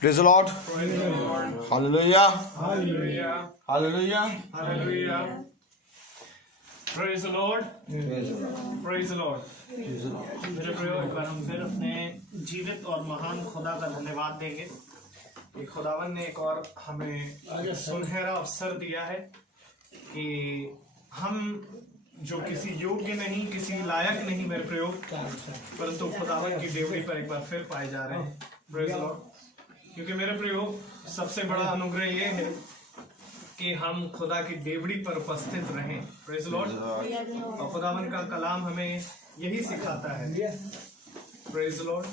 Praise the Lord. Hallelujah. Hallelujah. Hallelujah. Hallelujah. Praise the Lord. Praise the Lord. मेरे प्रियो, एक बार हम फिर अपने जीवित और महान खुदा का धन्यवाद देंगे कि खुदावन ने एक और हमें सुनहरा अवसर दिया है कि हम जो किसी योग्य नहीं, किसी लायक नहीं मेरे प्रियो, परंतु खुदावन की डेवड़ी पर एक बार फिर पाए जा रहे हैं। Praise the Lord. क्योंकि मेरे प्रियो, सबसे बड़ा अनुग्रह ये है कि हम खुदा की डेवड़ी पर उपस्थित रहें। Praise the Lord. और खुदावन का कलाम हमें यही सिखाता है। Praise the lord.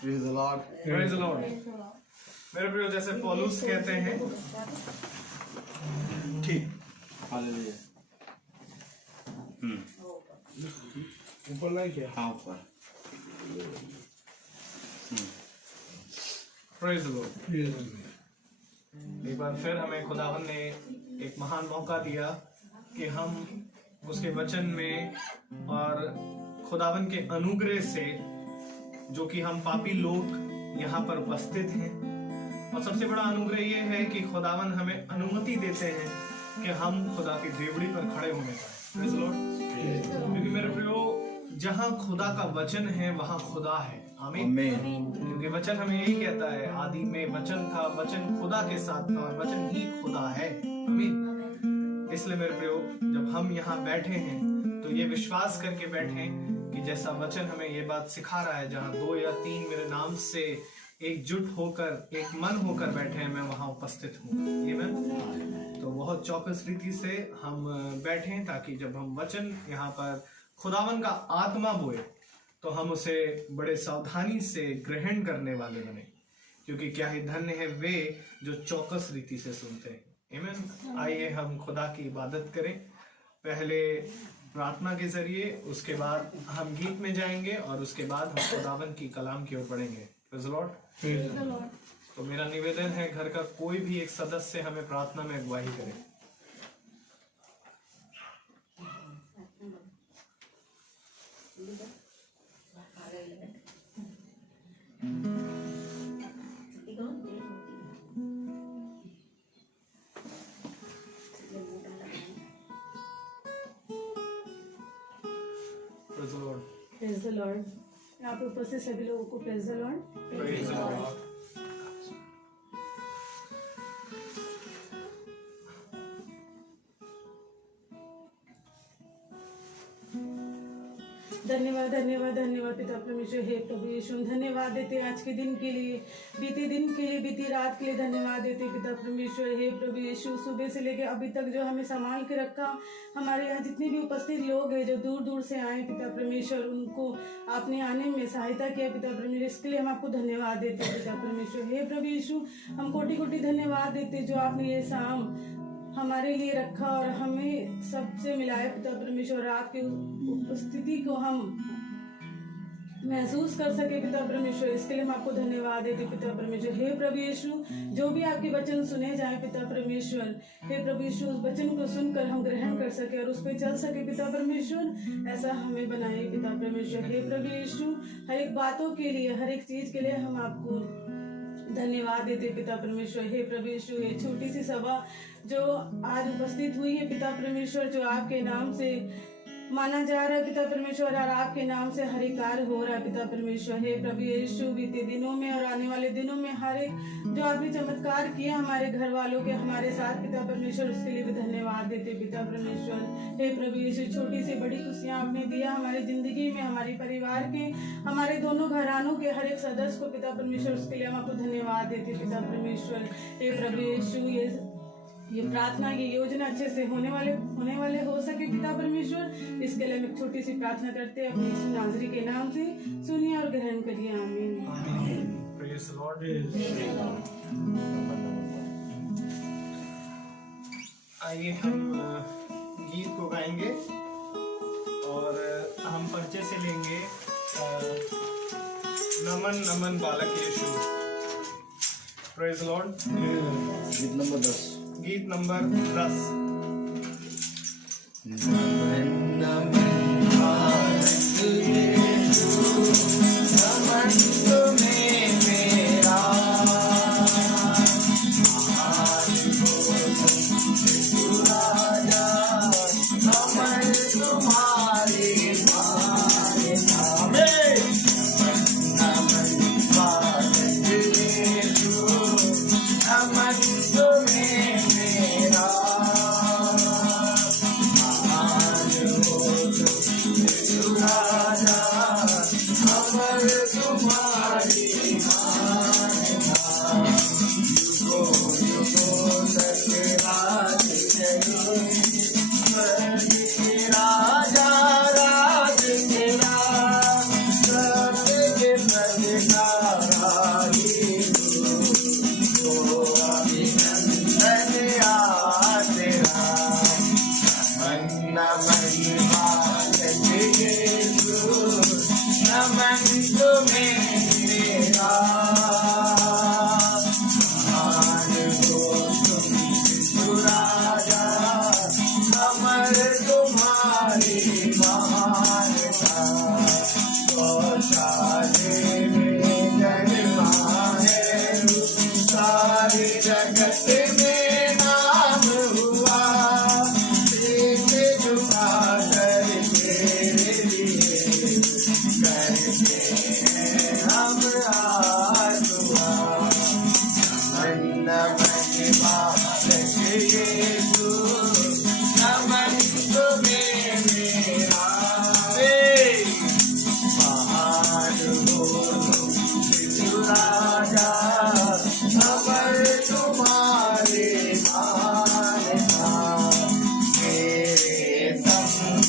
Praise the Lord. Praise the Lord. मेरे प्रियो, जैसे पौलुस कहते हैं, ठीक। Hallelujah. ऊपर नहीं क्या? हाँ, ऊपर। Praise the Lord. एक बार फिर हमें खुदावन ने एक महान मौका दिया कि हम उसके वचन में और खुदावन के अनुग्रह से, जो कि हम पापी लोग यहाँ पर उपस्थित हैं, और सबसे बड़ा अनुग्रह ये है कि खुदावन हमें अनुमति देते हैं कि हम खुदा की डेवड़ी पर खड़े होने पाए। Praise the Lord. क्योंकि मेरे प्रियो, जहाँ खुदा का वचन है वहाँ खुदा है। आमीन। क्योंकि वचन हमें यही कहता है, आदि में वचन था, वचन खुदा के साथ था और वचन ही खुदा है। आमीन। इसलिए मेरे प्रियो, जब हम यहाँ बैठे हैं तो ये विश्वास करके बैठे कि जैसा वचन हमें ये बात सिखा रहा है, जहाँ 2 या 3 मेरे नाम से एकजुट होकर, एक मन होकर बैठे हैं, मैं वहाँ उपस्थित हूँ। आमीन। तो बहुत चौकस रीति से हम बैठे ताकि जब हम वचन यहाँ पर खुदावन का आत्मा बोए तो हम उसे बड़े सावधानी से ग्रहण करने वाले बने। क्योंकि क्या ही धन्य है वे जो चौकस रीति से सुनते हैं। आमीन। आइए हम खुदा की इबादत करें, पहले प्रार्थना के जरिए, उसके बाद हम गीत में जाएंगे और उसके बाद हम खुदावन की कलाम की ओर बढ़ेंगे। Praise the Lord. तो मेरा निवेदन है, घर का कोई भी एक सदस्य हमें प्रार्थना में अगुवाई करे। Praise the Lord. Praise the Lord. यहाँ पे उपस्थित सभी लोगों को praise the lord. Praise the Lord. धन्यवाद धन्यवाद धन्यवाद पिता परमेश्वर, हे प्रभु यीशु, धन्यवाद देते आज के दिन के लिए, बीते दिन के लिए, बीती रात के लिए धन्यवाद देते पिता परमेश्वर। हे प्रभु यीशु, सुबह से लेकर अभी तक जो हमें संभाल के रखा, हमारे यहाँ जितने भी उपस्थित लोग हैं जो दूर दूर से आए पिता परमेश्वर, उनको आपने आने में सहायता किया पिता परमेश्वर, इसके लिए हम आपको धन्यवाद देते पिता परमेश्वर। हे प्रभु यीशु, हम कोटि कोटि धन्यवाद देते जो आपने ये शाम हमारे लिए रखा और हमें सबसे मिलाया पिता परमेश्वर। आपकी उपस्थिति को हम महसूस कर सके पिता परमेश्वर, इसके लिए हम आपको धन्यवाद देते पिता परमेश्वर। हे प्रभु यीशु, जो भी आपके वचन सुने जाए पिता परमेश्वर, हे प्रभु यीशु, उस वचन को सुनकर हम ग्रहण कर सके और उस पर चल सके पिता परमेश्वर, ऐसा हमें बनाए पिता परमेश्वर। हे प्रभु यीशु, हर एक बातों के लिए, हर एक चीज के लिए हम आपको धन्यवाद देते पिता परमेश्वर। हे प्रभु यीशु, ये छोटी सी सभा जो आज उपस्थित हुई है पिता परमेश्वर, जो आपके नाम से माना जा रहा है पिता परमेश्वर, और आपके नाम से हर एक कार्य हो रहा है पिता परमेश्वर। हे प्रभु यीशु, बीते दिनों में और आने वाले दिनों में हर एक जो आपने चमत्कार किया हमारे घर वालों के हमारे साथ पिता परमेश्वर, उसके लिए भी धन्यवाद देते पिता परमेश्वर। हे प्रभु यीशु, छोटी से बड़ी खुशियां आपने दिया हमारी जिंदगी में, हमारे परिवार के, हमारे दोनों घरानों के हर एक सदस्य को पिता परमेश्वर, उसके लिए हम आपको धन्यवाद देते पिता परमेश्वर। हे प्रभु यीशु, ये प्रार्थना, ये योजना अच्छे से होने वाले हो सके पिता परमेश्वर, इसके लिए हम एक छोटी सी प्रार्थना करते हैं अपने यीशु नाज़री के नाम से। सुनिए और ग्रहण करिए। आमीन। Praise the Lord. आइए हम गीत को गाएंगे और हम परिचय से लेंगे नमन नमन बालक यीशु। Praise the Lord. गीत नंबर 10। गीत नंबर 10। नमन नमन बालक यीशु, नमन तुम्हारी मान्यता, युगों युगों तक राज चलेगी। स्वर्ग के राजा राज तेरा, सबके प्रभुताराही तो अभिनंदन आ तेरा। नमन नमन मालिक यीशु, नमन तुम्हें मेरा। महान हो तुम यीशु राजा, अमर तुम्हारी महानता। गौशाले में जन्मा है, सारे जगत में नाम हुआ। सिर झुका कर तेरे लिए करते हैं हम आज दुआ। नमन नमन बालक यीशु, नमन तुम्हें मेरा। महान हो तुम यीशु राजा, अमर तुम्हारी मान्यता। मेरे संग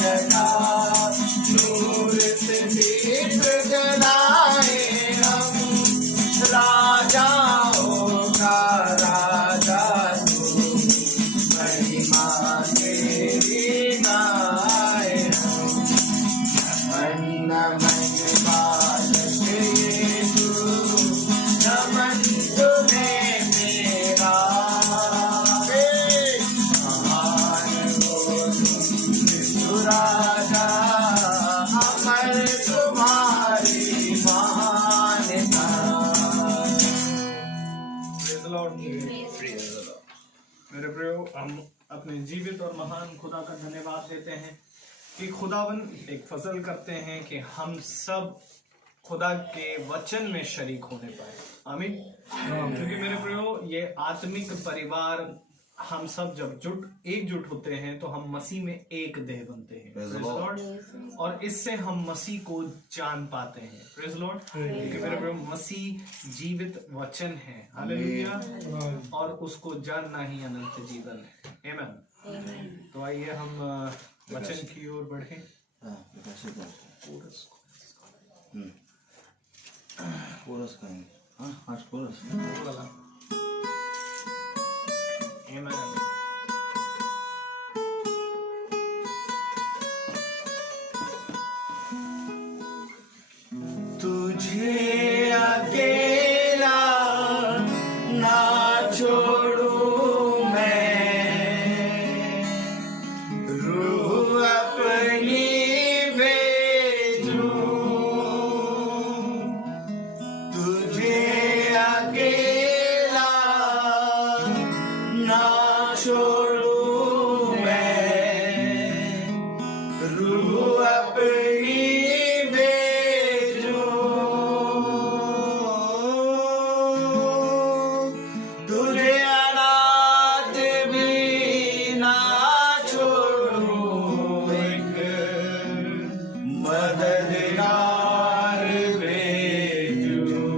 जगा, नूर से दीप जलाए हम। राजाओं का राजा तू, महिमा तेरी गाए हम। नमन नमन बालक यीशु, नमन तुम्हें मेरा। महान हो तुम यीशु राजा, अमर तुम्हारी महानता। Praise the Lord. मेरे प्रियो, हम अपने जीवित और महान खुदा का धन्यवाद देते हैं कि खुदावन एक फजल करते हैं कि हम सब खुदा के वचन में शरीक होने पाए। आमीन। क्योंकि मेरे प्रियो, ये आत्मिक परिवार हम सब जब एकजुट होते हैं तो हम मसीह में एक देह बनते हैं। Praise the Praise the Lord. Lord. और इससे हम मसीह को जान पाते हैं। Praise the Lord. क्योंकि मेरे प्रियो, मसीह जीवित वचन है। हालेलुया। और उसको जानना ही अनंत जीवन है। आमीन। तो आइए हम वचन की ओर बढ़ें। कोरस करेंगे। हाँ, आज कोरस। Amen. तुझे अकेला ना छोड़ूं मैं, रूह अपनी भेजूं। तुझे अकेला ना छोड़ूं मैं, रूह अपनी भेजूं। तुझे अनाथ भी ना छोड़ूं, एक मददगार भेजूं।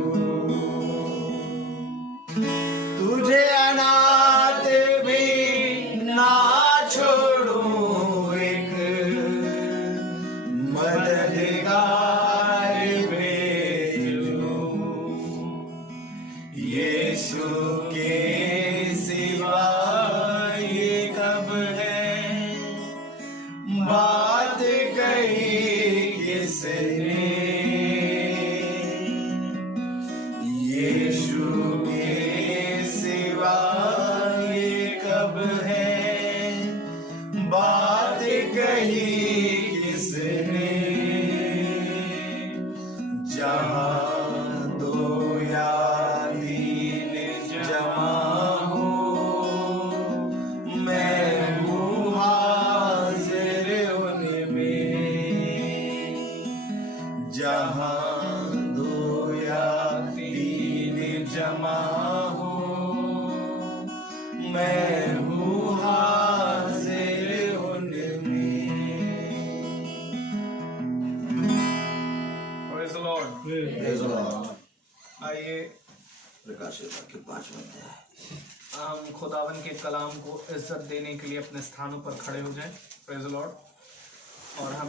तुझे अनाथ भी ना छोड़ूं, एक मददगार भेजूं। यीशु के सिवा ये कब है बात कही किसने। यीशु के सिवा ये कब है बात कही किसने। जहाँ दो या तीन जमा हो, मैं हूँ हाजिर उनमें। जहाँ दो या तीन जमा हो, मैं हूँ हाजिर उनमें। Praise the lord. Praise the Lord. आइए प्रकाशित वाक्य 5वां अध्याय। हम खुदावन के कलाम को इज्जत देने के लिए अपने स्थानों पर खड़े हो जाएं। Praise the Lord. और हम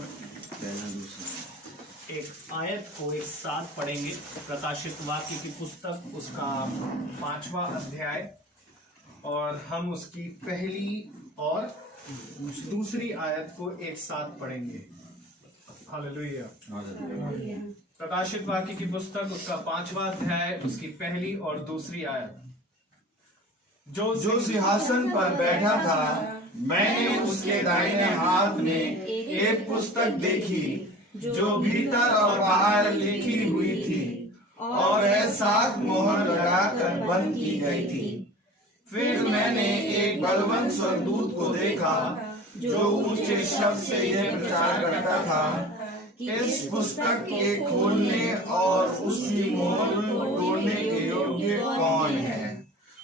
पहला दूसरा एक आयत को एक साथ पढ़ेंगे। प्रकाशित वाक्य की पुस्तक उसका 5वां अध्याय और हम उसकी पहली और दूसरी आयत को एक साथ पढ़ेंगे। हालेलुया। प्रकाशित वाक्य की पुस्तक उसका 5वां अध्याय उसकी पहली और दूसरी आयत। जो सिंहासन पर बैठा था, मैंने उसके दाहिने हाथ में एक पुस्तक देखी जो भीतर और बाहर लिखी हुई थी और वह 7 मोहर लगाकर बंद की गई थी। फिर मैंने एक बलवंत स्वर्गदूत को देखा जो ऊंचे शब्द से यह प्रचार करता था, इस पुस्तक के खोलने और उसकी मोहर तोड़ने के योग्य कौन है।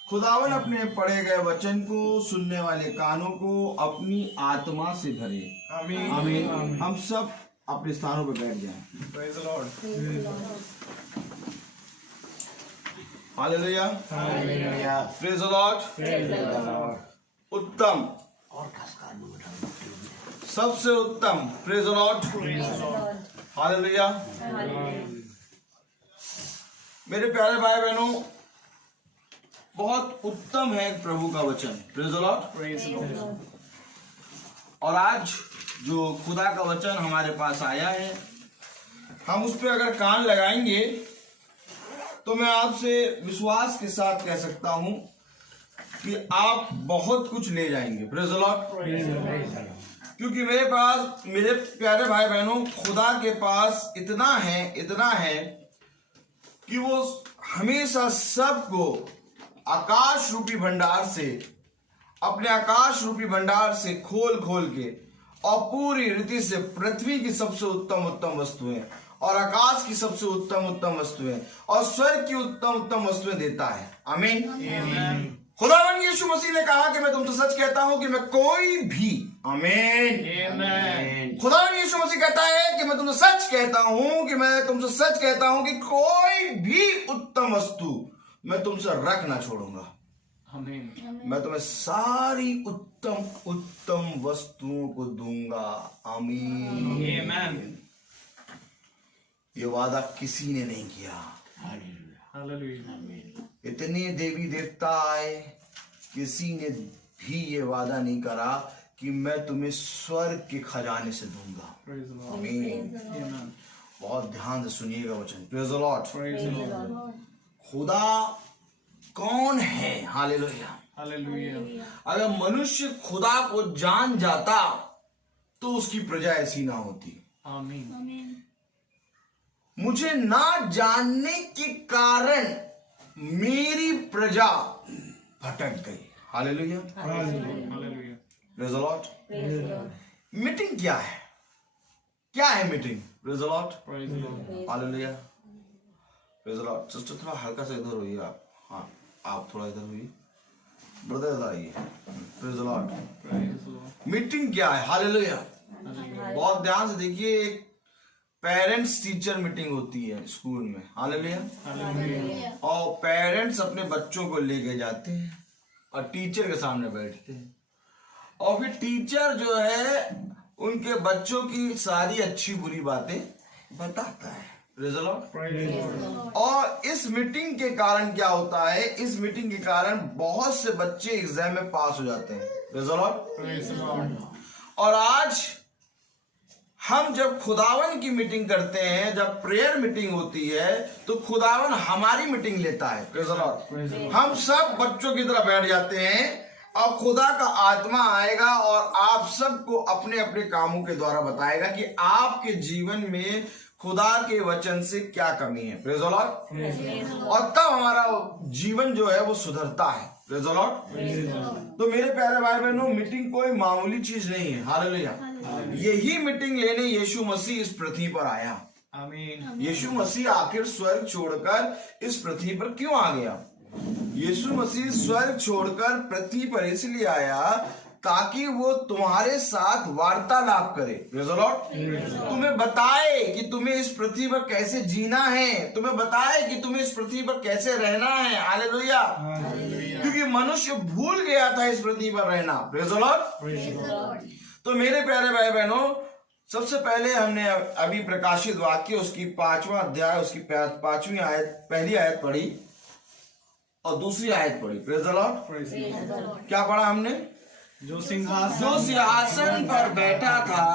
खुदावन अपने पढ़े गए वचन को सुनने वाले कानों को अपनी आत्मा से भरे। आमीन। आमीन। हम सब अपने स्थानों पर बैठ जाएं। Praise the Lord. Hallelujah. Praise the Lord. उत्तम, सबसे उत्तम। Praise the Lord. हालेलुया। मेरे प्यारे भाई बहनों, बहुत उत्तम है प्रभु का वचन। Praise the lord. Praise the Lord. और आज जो खुदा का वचन हमारे पास आया है, हम उस पर अगर कान लगाएंगे तो मैं आपसे विश्वास के साथ कह सकता हूं कि आप बहुत कुछ ले जाएंगे। Praise the Lord. क्योंकि मेरे प्यारे भाई बहनों, खुदा के पास इतना है कि वो हमेशा सबको आकाश रूपी भंडार से, अपने आकाश रूपी भंडार से खोल के और पूरी रीति से पृथ्वी की सबसे उत्तम वस्तुएं और आकाश की सबसे उत्तम वस्तुएं और स्वर्ग की उत्तम वस्तुएं देता है। आमीन। खुदावन यीशु मसीह ने कहा कि मैं तुमसे सच कहता हूं कि मैं कोई भी, आमीन, खुदावन यीशु मसीह कहता है कि मैं तुमसे सच कहता हूं कि कोई भी उत्तम वस्तु मैं तुमसे रख ना छोड़ूंगा। आमीन। मैं तुम्हें सारी उत्तम वस्तुओं को दूंगा। आमीन। आमीन। ये वादा किसी ने नहीं किया। हालेलुया। इतने देवी देवता आए, किसी ने भी ये वादा नहीं करा कि मैं तुम्हें स्वर्ग के खजाने से दूंगा। Praise the Lord. आमीन। बहुत ध्यान से सुनिएगा वचन। Praise the lord. Praise the Lord. खुदा कौन है? हालेलुया। हालेलुया। अगर मनुष्य खुदा को जान जाता तो उसकी प्रजा ऐसी ना होती। आमीन। मुझे ना जानने के कारण मेरी प्रजा भटक गई। Hallelujah. Hallelujah. Praise the Lord. Meeting क्या है? Meeting? Praise the lord. Praise the Lord. Hallelujah. Praise the Lord. Sister थोड़ा हल्का सा इधर होइए आप। हाँ, आप थोड़ा इधर होइए। ब्रदर इधर आइए। Praise the lord. Praise the Lord. Meeting क्या है? हालेलुया। हालेलुया। बहुत ध्यान से देखिए, एक पेरेंट्स टीचर मीटिंग होती है स्कूल में। हालेलुया। हालेलुया। और पेरेंट्स अपने बच्चों को लेके जाते हैं और टीचर के सामने बैठते हैं और फिर टीचर जो है उनके बच्चों की सारी अच्छी बुरी बातें बताता है। Praise the lord. Praise the Lord. और इस मीटिंग के कारण क्या होता है? इस मीटिंग के कारण बहुत से बच्चे एग्जाम में पास हो जाते हैं। Praise the lord. Praise the Lord. और आज हम जब खुदावन की मीटिंग करते हैं, जब प्रेयर मीटिंग होती है, तो खुदावन हमारी मीटिंग लेता है। Praise the Lord. हम सब बच्चों की तरह बैठ जाते हैं और खुदा का आत्मा आएगा और आप सबको अपने अपने कामों के द्वारा बताएगा कि आपके जीवन में खुदा के वचन से क्या कमी है। Praise the Lord. और तब हमारा जीवन जो है वो सुधरता है। Praise the Lord. तो मेरे प्यारे भाई बहनों, मीटिंग कोई मामूली चीज नहीं है। हालेलुया। यही मीटिंग लेने यीशु मसीह इस पृथ्वी पर आया। आमीन। यीशु मसीह आखिर स्वर्ग छोड़कर इस पृथ्वी पर क्यों आ गया? यीशु मसीह स्वर्ग छोड़कर पृथ्वी पर इसलिए आया ताकि वो तुम्हारे साथ वार्तालाप करे। Praise the Lord। तुम्हें बताए कि तुम्हें इस पृथ्वी पर कैसे जीना है, तुम्हें बताए कि तुम्हें इस पृथ्वी पर कैसे रहना है। हालेलुया। क्योंकि मनुष्य भूल गया था इस पृथ्वी पर रहना। Praise the Lord। तो मेरे प्यारे भाई बहनों, सबसे पहले हमने अभी प्रकाशित वाक्य उसकी 5वां अध्याय उसकी 5वीं आयत, पहली आयत पढ़ी और दूसरी आयत पढ़ी। Praise the Lord. क्या पढ़ा हमने? जो सिंहासन पर बैठा था,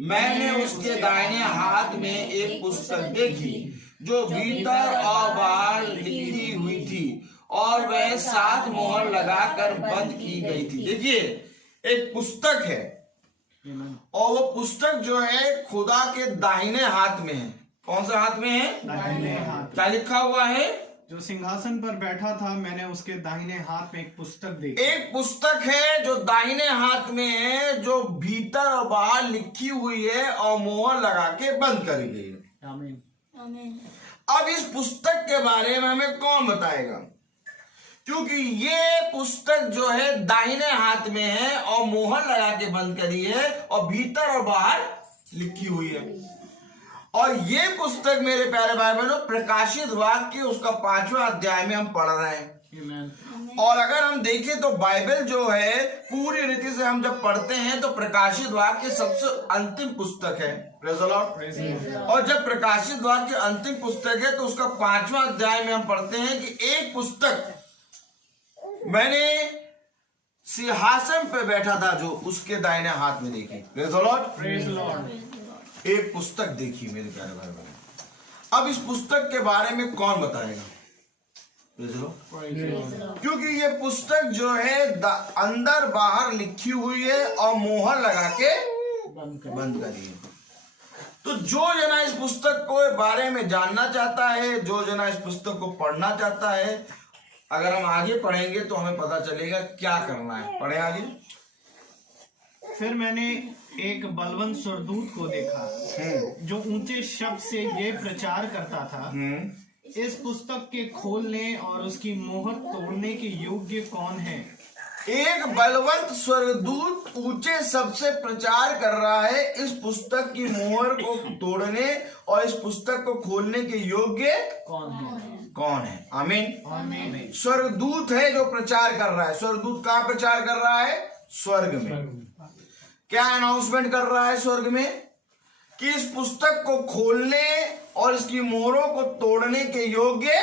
मैंने उसके दाहिने हाथ में एक पुस्तक देखी जो भीतर और बाहर लिखी हुई थी और वह 7 मोहर लगाकर बंद की गई थी। देखिए, एक पुस्तक है और वो पुस्तक जो है खुदा के दाहिने हाथ में है। कौन से हाथ में है? दाहिने हाथ। क्या लिखा हुआ है? जो सिंहासन पर बैठा था, मैंने उसके दाहिने हाथ में एक पुस्तक देखी। एक पुस्तक है जो दाहिने हाथ में है, जो भीतर और बाहर लिखी हुई है और मोहर लगा के बंद करी गई है। आमीन। अब इस पुस्तक के बारे में हमें कौन बताएगा? क्योंकि ये पुस्तक जो है दाहिने हाथ में है और मोहर लगा के बंद करी है और भीतर और बाहर लिखी हुई है। और ये पुस्तक मेरे प्यारे भाई बहनों, प्रकाशित वाक्य उसका 5वां अध्याय में हम पढ़ रहे हैं। और अगर हम देखें तो बाइबल जो है पूरी रीति से हम जब पढ़ते हैं तो प्रकाशित वाक्य सबसे अंतिम पुस्तक है। Praise the Lord. और जब प्रकाशित वाक्य अंतिम पुस्तक है तो उसका 5वां अध्याय में हम पढ़ते हैं कि एक पुस्तक मैंने सिंहासन पे बैठा था जो उसके दाहिने हाथ में देखी। Praise the Lord. Praise the Lord. एक पुस्तक देखी मेरे प्यारे भाई बहन। अब इस पुस्तक के बारे में कौन बताएगा? Praise the Lord. क्योंकि ये पुस्तक जो है अंदर बाहर लिखी हुई है और मोहर लगा के बंद करी है। तो जो जना इस पुस्तक को बारे में जानना चाहता है, जो जना इस पुस्तक को पढ़ना चाहता है, अगर हम आगे पढ़ेंगे तो हमें पता चलेगा क्या करना है। पढ़े आगे। फिर मैंने एक बलवंत स्वर्गदूत को देखा जो ऊंचे शब्द से ये प्रचार करता था, इस पुस्तक के खोलने और उसकी मोहर तोड़ने के योग्य कौन है? एक बलवंत स्वर्गदूत ऊंचे शब्द से प्रचार कर रहा है इस पुस्तक की मोहर को तोड़ने और इस पुस्तक को खोलने के योग्य कौन है? आमीन। स्वर्गदूत है जो प्रचार कर रहा है। स्वर्गदूत कहाँ प्रचार कर रहा है? स्वर्ग में। क्या अनाउंसमेंट कर रहा है स्वर्ग में? कि इस पुस्तक को खोलने और इसकी मोहरों को तोड़ने के योग्य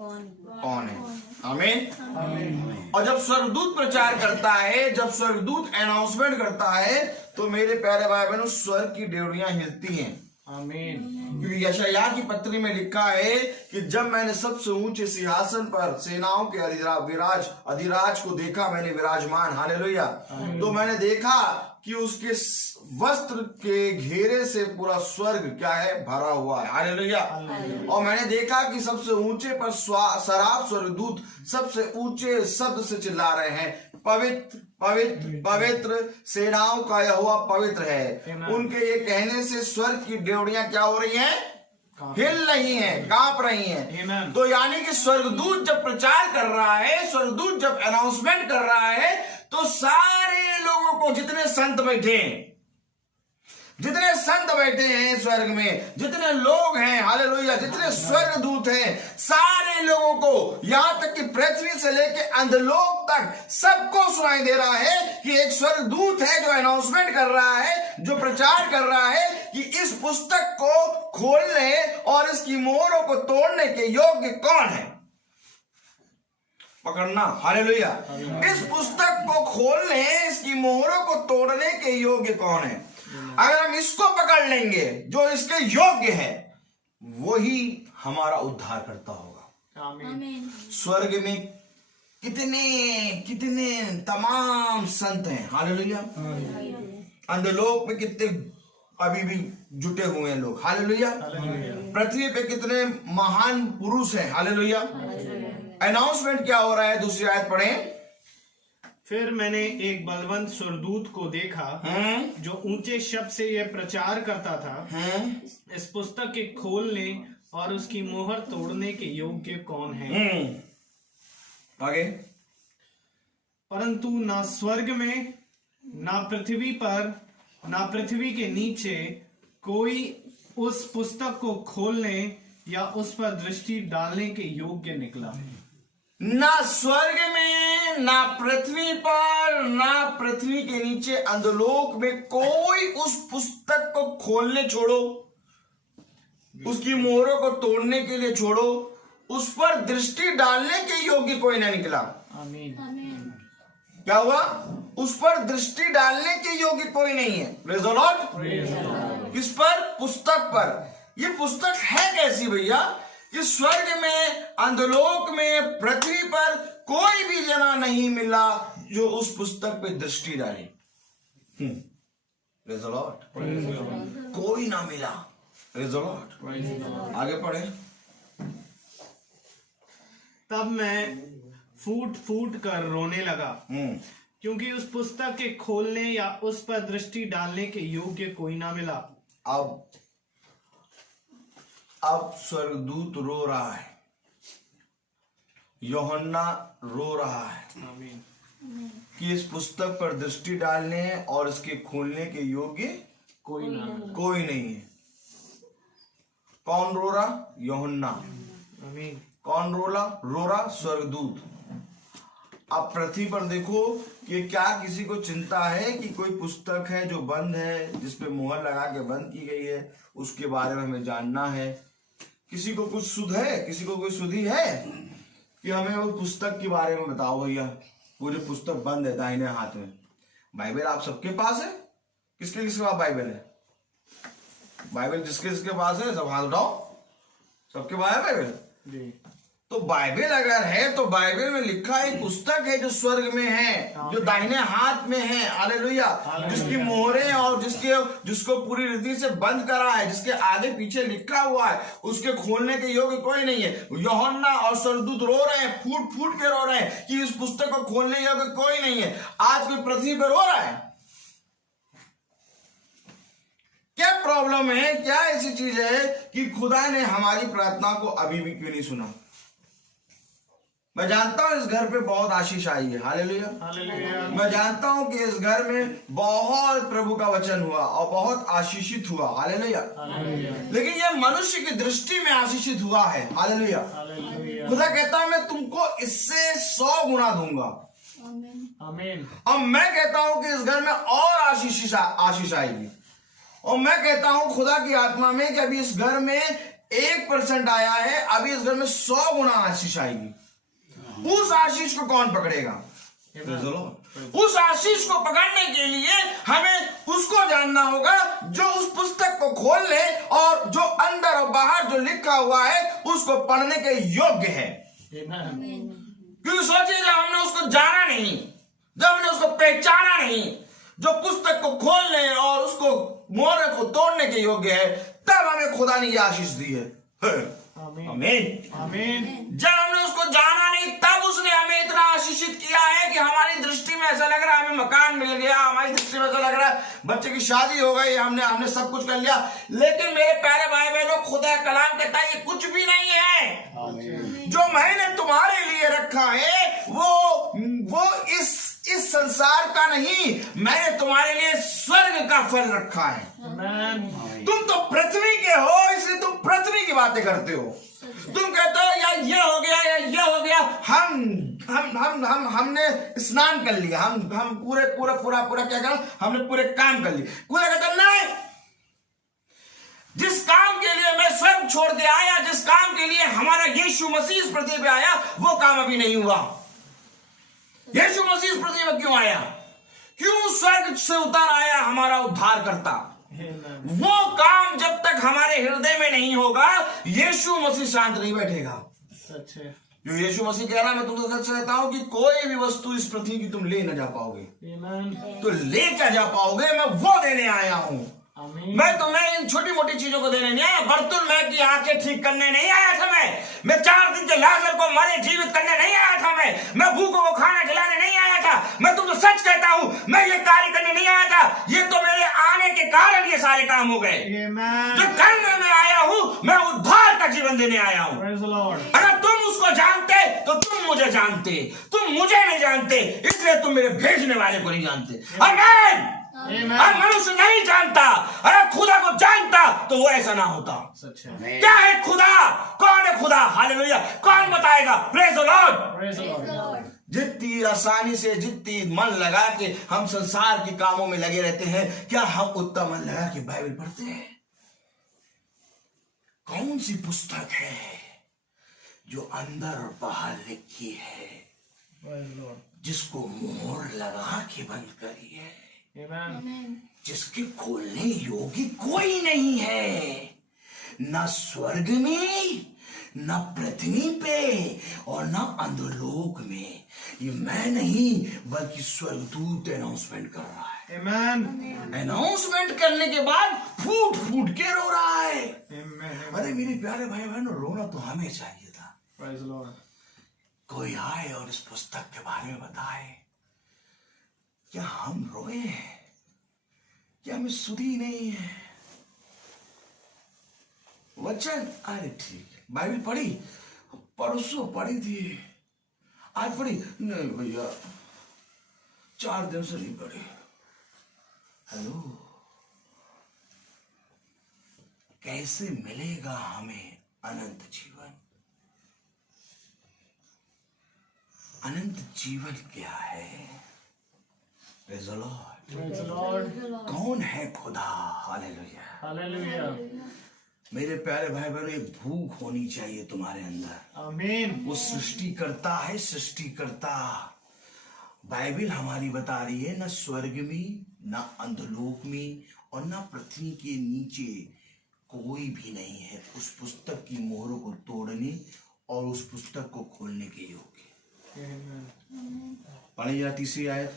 कौन है? आमीन। और जब स्वर्गदूत प्रचार करता है, जब स्वर्गदूत अनाउंसमेंट करता है, तो मेरे प्यारे भाई बहनों, स्वर्ग की डेवड़ियां हिलती हैं। आमीन। क्योंकि यशायाह की पत्री में लिखा है कि जब मैंने सबसे ऊंचे सिंहासन पर सेनाओं के अधिराज को देखा, मैंने विराजमान, हालेलुया, तो मैंने देखा कि उसके वस्त्र के घेरे से पूरा स्वर्ग क्या है? भरा हुआ है। हालेलुया। और मैंने देखा कि सबसे ऊंचे पर सराब स्वर्गदूत सबसे ऊंचे शब्द से चिल्ला रहे हैं, पवित्र पवित्र पवित्र सेनाओं का यहोवा पवित्र है। उनके ये कहने से स्वर्ग की डेवड़ियां क्या हो रही हैं? हिल रही हैं, कांप रही हैं। तो यानी कि स्वर्गदूत जब प्रचार कर रहा है, स्वर्गदूत जब अनाउंसमेंट कर रहा है, तो सारे लोगों को, जितने संत बैठे हैं स्वर्ग में, जितने लोग हैं, हालेलुया, जितने स्वर्गदूत हैं, सारे लोगों को, यहां तक कि पृथ्वी से लेके अंधलोक तक सबको सुनाई दे रहा है कि एक स्वर्गदूत है जो अनाउंसमेंट कर रहा है, जो प्रचार कर रहा है कि इस पुस्तक को खोलने और इसकी मोहरों को तोड़ने के योग्य कौन है? पकड़ना, हालेलुया। इस पुस्तक को खोलने, इसकी मोहरों को तोड़ने के योग्य कौन है? अगर हम इसको पकड़ लेंगे, जो इसके योग्य है, वही हमारा उद्धार करता होगा। आमीन। स्वर्ग में कितने कितने तमाम संत हैं, हालेलुया। अंधलोक में कितने अभी भी जुटे हुए हैं लोग, हालेलुया। पृथ्वी पे कितने महान पुरुष हैं, हालेलुया। अनाउंसमेंट क्या हो रहा है? दूसरी आयत पढ़ें। फिर मैंने एक बलवंत स्वर्गदूत को देखा जो ऊंचे शब्द से यह प्रचार करता था, इस पुस्तक के खोलने और उसकी मोहर तोड़ने के योग्य कौन है? आगे। परंतु ना स्वर्ग में, ना पृथ्वी पर ना पृथ्वी के नीचे कोई उस पुस्तक को खोलने या उस पर दृष्टि डालने के योग्य निकला। ना स्वर्ग में, ना पृथ्वी पर, ना पृथ्वी के नीचे अंधलोक में कोई उस पुस्तक को खोलने छोड़ो, उसकी मोहरों को तोड़ने के लिए छोड़ो, उस पर दृष्टि डालने के योग्य कोई ना निकला। आमीन। क्या हुआ? उस पर दृष्टि डालने के योग्य कोई नहीं है। Praise the Lord. किस पर? पुस्तक पर। ये पुस्तक है कैसी भैया? कि स्वर्ग में, अंधलोक में, पृथ्वी पर कोई भी जना नहीं मिला जो उस पुस्तक पे दृष्टि डाले। Praise the Lord. कोई ना मिला। Praise the Lord. आगे पढ़े। तब मैं फूट फूट कर रोने लगा, क्योंकि उस पुस्तक के खोलने या उस पर दृष्टि डालने के योग्य कोई ना मिला। अब स्वर्गदूत रो रहा है, यूहन्ना रो रहा है आमीन। कि इस पुस्तक पर दृष्टि डालने और इसके खोलने के योग्य कोई ना। कोई नहीं है। कौन रो रहा? यूहन्ना। आमीन। कौन रो रहा? स्वर्गदूत। अब पृथ्वी पर देखो कि क्या किसी को चिंता है कि कोई पुस्तक है जो बंद है, जिसपे मोहर लगा के बंद की गई है, उसके बारे में हमें जानना है। किसी को कुछ सुध है? किसी को कोई सुधि है कि हमें वो पुस्तक के बारे में बताओ भैया? वो जो पुस्तक बंद है दाहिने हाथ में, बाइबल आप सबके पास है? किसके किसके पास बाइबल है? बाइबल जिसके जिसके पास है सब हाथ उठाओ। सबके पास है बाइबल? जी। तो बाइबल अगर है तो बाइबल में लिखा एक पुस्तक है जो स्वर्ग में है, जो दाहिने हाथ में है। हालेलुया। जिसकी मोहरें और जिसको पूरी रीति से बंद करा है, जिसके आगे पीछे लिखा हुआ है, उसके खोलने के योग्य कोई नहीं है। यूहन्ना और स्वर्गदूत रो रहे हैं, फूट फूट के रो रहे हैं कि इस पुस्तक को खोलने योग्य कोई नहीं है। आज कोई पृथ्वी पर रो रहा है? क्या प्रॉब्लम है? क्या ऐसी चीज है कि खुदा ने हमारी प्रार्थना को अभी भी क्यों नहीं सुना? मैं जानता हूं इस घर पे बहुत आशीष आई है। हालेलुया। मैं जानता हूं कि इस घर में बहुत प्रभु का वचन हुआ और बहुत आशीषित हुआ। हालेलुया। लेकिन ये मनुष्य की दृष्टि में आशीषित हुआ है। हालेलुया। खुदा कहता है मैं तुमको इससे 100 गुना दूंगा। आमीन। और मैं कहता हूं कि इस घर में और आशीष आएगी। और मैं कहता हूं खुदा की आत्मा में कि अभी इस घर में 1% आया है, अभी इस घर में 100 गुना आशीष आएगी। उस आशीष को कौन पकड़ेगा? उस आशीष को पकड़ने के लिए हमें उसको जानना होगा जो उस पुस्तक को खोल ले और जो अंदर और बाहर जो लिखा हुआ है उसको पढ़ने के योग्य है। क्योंकि सोचिए जब हमने उसको जाना नहीं, जब हमने उसको पहचाना नहीं, जो पुस्तक को खोलने और उसको मोहर को तोड़ने के योग्य है, तब हमें खुदा ने यह आशीष दी है। आमीन। आमीन। जब हमने उसको जाना नहीं तब उसने हमें इतना आशीषित किया है कि हमारी दृष्टि में ऐसा लग रहा है हमें मकान मिल गया, हमारी दृष्टि में ऐसा लग रहा है बच्चे की शादी हो गई, हमने सब कुछ कर लिया। लेकिन मेरे प्यारे भाई बहनों, खुदा कलाम कहता है ये कुछ भी नहीं है। जो मैंने तुम्हारे लिए रखा है वो इस संसार का नहीं, मैंने तुम्हारे लिए स्वर्ग का फल रखा है। तुम तो पृथ्वी के हो, इसलिए तुम पृथ्वी की बातें करते हो। तुम कहते हो यार ये हो गया या ये हो गया, हमने स्नान कर लिया, हम पूरा क्या करा, हमने पूरे काम कर लिए। खुदा कहता नहीं, जिस काम के लिए मैं स्वर्ग छोड़ के आया, जिस काम के लिए हमारा यीशु मसीह इस पृथ्वी पे आया, वो काम अभी नहीं हुआ। यीशु मसीह इस पृथ्वी में क्यों आया? क्यों स्वर्ग से उतर आया हमारा उद्धार करता? वो काम जब तक हमारे हृदय में नहीं होगा, यीशु मसीह शांत नहीं बैठेगा। सच है। जो यीशु मसीह कह रहा है, मैं तुमसे सच कहता हूं कि कोई भी वस्तु इस पृथ्वी की तुम ले न जा पाओगे, तो ले क्या जा पाओगे, मैं वो देने आया हूं। मैं तुम्हें इन छोटी मोटी चीजों को देने नहीं आया। बर्तुल मैं की आंखें ठीक करने नहीं आया था। मैं 4 दिन के लाजर को मरे जीवित करने नहीं आया था। मैं भूखों को खाना खिलाने नहीं आया था। मैं तुमसे सच कहता हूं, मैं ये कार्य करने नहीं आया था। ये तो मेरे आने के कारण ये सारे काम हो गए। जो करने में आया हूं, मैं उद्धार का जीवन देने आया हूं। अगर तुम उसको को जानते तो तुम मुझे जानते, तुम मुझे नहीं जानते इसलिए तुम मेरे भेजने वाले को नहीं जानते। आमीन। अगर मनुष्य नहीं जानता, अगर खुदा को जानता तो वो ऐसा ना होता। सच है। क्या है खुदा? कौन है खुदा? हालेलुया। कौन बताएगा? Praise the lord. Praise the Lord. जितनी आसानी से, जितनी मन लगा के हम संसार के कामों में लगे रहते हैं, क्या हम उतना मन लगा के बाइबल पढ़ते हैं? कौन सी पुस्तक है जो अंदर और बाहर लिखी है, Praise the Lord. जिसको मोहर लगा के बंद करी है, Amen. जिसके खोलने योग्य कोई नहीं है, न स्वर्ग में, न पृथ्वी पे और न अधोलोक में। ये मैं नहीं बल्कि स्वर्गदूत अनाउंसमेंट कर रहा है। Amen. अनाउंसमेंट करने के बाद फूट फूट के रो रहा है। Amen. अरे मेरे प्यारे भाई बहनों, रोना तो हमें चाहिए था। Praise the Lord. कोई आए और इस पुस्तक के बारे में बताए। क्या हम रोए हैं? क्या हमें सुधी नहीं है? वचन, अरे ठीक है, बाइबल पढ़ी, परसों पढ़ी थी, आज पढ़ी नहीं भैया, 4 दिन से नहीं पढ़ी। हेलो, कैसे मिलेगा हमें अनंत जीवन? अनंत जीवन क्या है? Praise the Lord. Praise the Lord. कौन है खुदा? हालेलुया। Hallelujah. मेरे प्यारे भाई बहनों, एक भूख होनी चाहिए तुम्हारे अंदर। Amen. वो सृष्टि करता है, सृष्टि करता। बाइबल हमारी बता रही है, न स्वर्ग में, न अंधलोक में और न पृथ्वी के नीचे कोई भी नहीं है उस पुस्तक की मोहरों को तोड़ने और उस पुस्तक को खोलने के योग्य। Amen. पढ़ी जरा तीसरी आयत।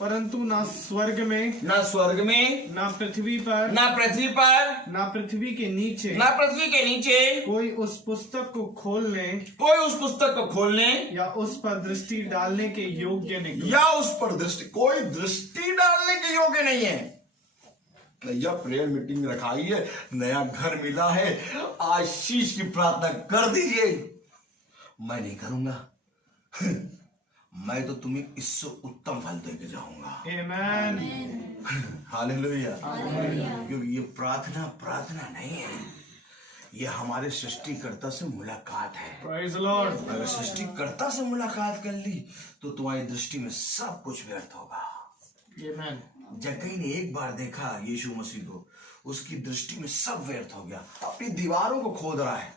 परंतु ना स्वर्ग में, ना स्वर्ग में, ना पृथ्वी पर, ना पृथ्वी पर, ना पृथ्वी के नीचे, ना पृथ्वी के नीचे कोई उस पुस्तक को खोलने कोई उस पुस्तक को खोलने या उस पर दृष्टि डालने के योग्य नहीं। या उस पर कोई दृष्टि डालने के योग्य नहीं है। भैया प्रेयर मीटिंग रखाई है, नया घर मिला है, आशीष की प्रार्थना कर दीजिए। मैं नहीं करूंगा मैं तो तुम्हें इससे उत्तम फल देके जाऊंगा। Amen. हालेलुया। क्योंकि ये प्रार्थना नहीं है, ये हमारे सृष्टिकर्ता से मुलाकात है। Praise the Lord. अगर सृष्टिकर्ता से मुलाकात कर ली तो तुम्हारी दृष्टि में सब कुछ व्यर्थ होगा। Amen. जक्कई ने एक बार देखा यीशु मसीह को, उसकी दृष्टि में सब व्यर्थ हो गया। अपनी दीवारों को खोद रहा है,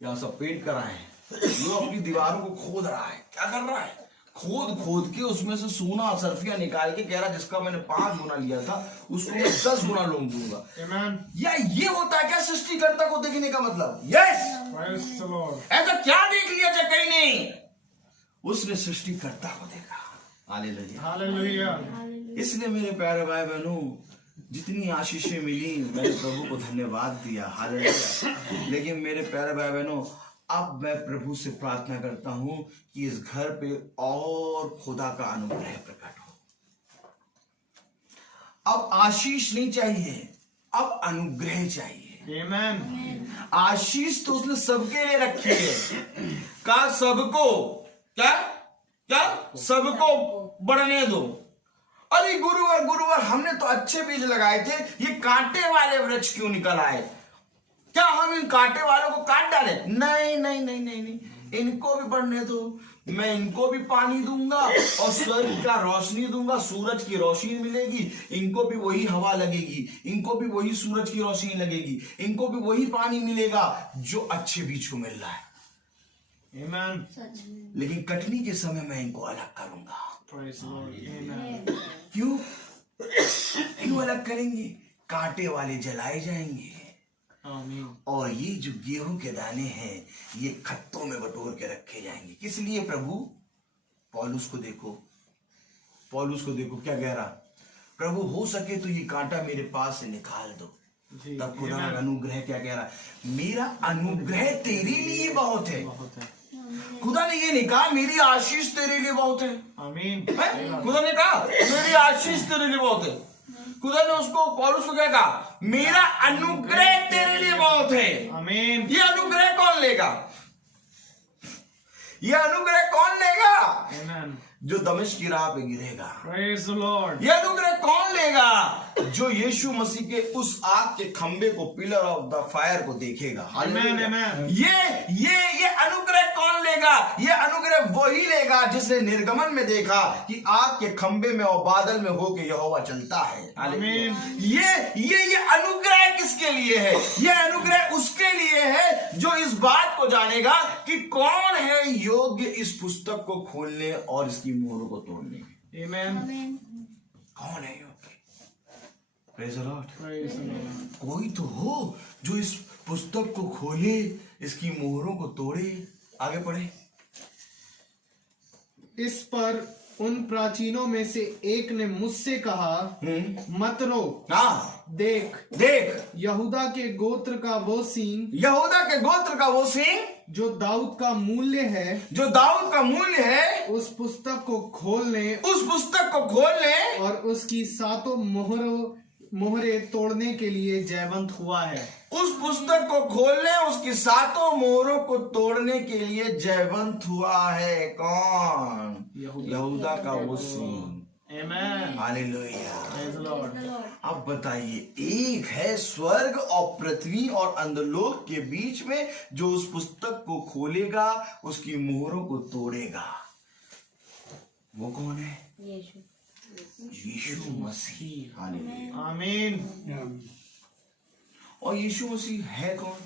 यहाँ सब पेंट करा है, वो अपनी दीवारों को खोद रहा है। क्या कर रहा है? खोद खोद के उसमें से सोना सरफिया निकाल के कह रहा, जिसका मैंने 5 गुना लिया था उसको मैं 10 गुना लोन दूंगा। Amen. या ये होता है क्या सृष्टिकर्ता को देखने का मतलब? यस। Praise the Lord. ऐसा क्या देख लिया जक्कई ने? उसने सृष्टिकर्ता को देखा। हालेलुया। Hallelujah. इसलिए मेरे प्यारे भाई बहनों, जितनी आशीषें मिली मैंने प्रभु को धन्यवाद दिया। हालेलुया। लेकिन मेरे प्यारे भाई बहनों, अब मैं प्रभु से प्रार्थना करता हूं कि इस घर पे और खुदा का अनुग्रह प्रकट हो। अब आशीष नहीं चाहिए, अब अनुग्रह चाहिए। Amen. आशीष तो उसने सबके लिए रखी है। का सबको क्या सबको बढ़ने दो। अरे गुरुवर हमने तो अच्छे बीज लगाए थे, ये कांटे वाले वृक्ष क्यों निकल आए? क्या हम इन कांटे वालों को काट डाले? नहीं, इनको भी बढ़ने दो। मैं इनको भी पानी दूंगा और स्वर्ग का रोशनी दूंगा, सूरज की रोशनी मिलेगी, इनको भी वही हवा लगेगी, इनको भी वही सूरज की रोशनी लगेगी, इनको भी वही पानी मिलेगा जो अच्छे बीज को मिल रहा है। Amen. लेकिन कटनी के समय मैं इनको अलग करूंगा। Praise the Lord. Amen. क्यों अलग करेंगे? कांटे वाले जलाए जाएंगे Amen. और ये जो गेहूं के दाने हैं ये खत्तों में बटोर के रखे जाएंगे। किस लिए प्रभु? पौलुस को देखो क्या कह रहा, प्रभु हो सके तो ये कांटा मेरे पास से निकाल दो। जी, तब खुदा Amen. का अनुग्रह क्या कह रहा, मेरा अनुग्रह तेरे लिए बहुत है। बहुत है। खुदा ने ये नहीं कहा मेरी आशीष तेरे लिए बहुत है। Amen. है? खुदा ने कहा मेरी आशीष तेरे लिए बहुत है। खुदा ने उसको पौलुस को क्या कहा, मेरा अनुग्रह तेरे लिए बहुत है। Amen. ये अनुग्रह कौन लेगा? लेगा? ये अनुग्रह कौन लेगा? Amen. जो दमिश्क की राह पे गिरेगा। Praise the Lord. ये अनुग्रह कौन लेगा? जो यीशु मसीह के उस आग के खंबे को, पिलर ऑफ द फायर को देखेगा। Amen, amen. ये अनुग्रह कौन लेगा? ये अनुग्रह वही लेगा जिसने निर्गमन में देखा कि आग के खंबे में और बादल में होके यहोवा चलता है। Amen. ये अनुग्रह किसके लिए है? ये अनुग्रह उसके लिए है जो इस बात को जानेगा कि कौन है योग्य इस पुस्तक को खोलने और इसकी मोहरों को तोड़ने। Amen. कौन है योग्य? Praise the Lord. Praise the Lord. कोई तो हो जो इस पुस्तक को खोले, इसकी मोहरों को तोड़े। आगे पढ़े। इस पर उन प्राचीनों में से एक ने मुझसे कहा, मत रो, हाँ, देख यहूदा के गोत्र का वो सींग, यहूदा के गोत्र का वो सिंह जो दाऊद का मूल्य है, जो दाऊद का मूल्य है, उस पुस्तक को खोलने और उसकी सातों मोहरे तोड़ने के लिए जयवंत हुआ है। उस पुस्तक को खोलने, उसकी सातों मोहरों को तोड़ने के लिए जयवंत हुआ है। कौन? यहूदा का वो Singh. Amen. Hallelujah. Praise the Lord. अब बताइए, एक है स्वर्ग और पृथ्वी और अंधलोक के बीच में जो उस पुस्तक को खोलेगा, उसकी मोहरों को तोड़ेगा। वो कौन है? यीशु मसीह। हालेलुया। आमीन। और यीशु मसीह है कौन?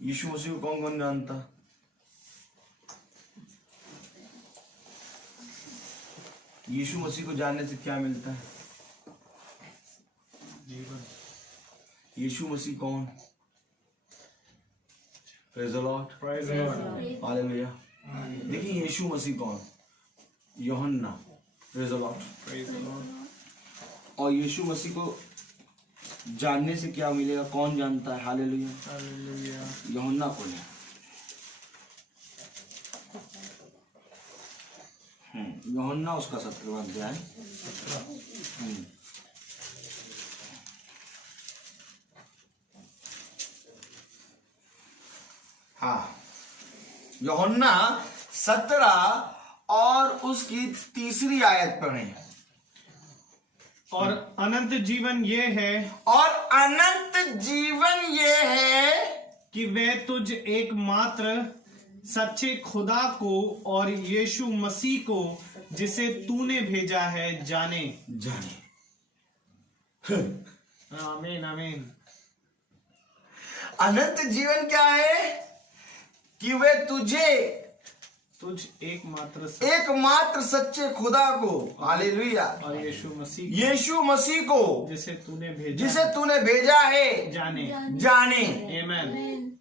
यीशु मसीह को कौन कौन जानता? यीशु मसीह को जानने से क्या मिलता है? जीवन। यीशु मसीह कौन? Praise the lord. Praise the Lord. Hallelujah. देखिए यीशु मसीह कौन? यूहन्ना। Praise the lord. Praise the Lord. और यीशु मसीह को जानने से क्या मिलेगा? कौन जानता है? हालेलुया। Hallelujah. यूहन्ना को नहीं। यूहन्ना उसका 17वां अध्याय। हाँ, यूहन्ना 17 और उसकी 3री आयत पढ़े। और अनंत जीवन ये है, और अनंत जीवन ये है कि वे तुझ एकमात्र सच्चे खुदा को और यीशु मसीह को जिसे तूने भेजा है जाने। आमीन आमीन। अनंत जीवन क्या है? कि वे तुझ एकमात्र सच्चे खुदा को, हालेलुया, और यीशु मसीह को जिसे तूने भेजा है जाने। आमीन।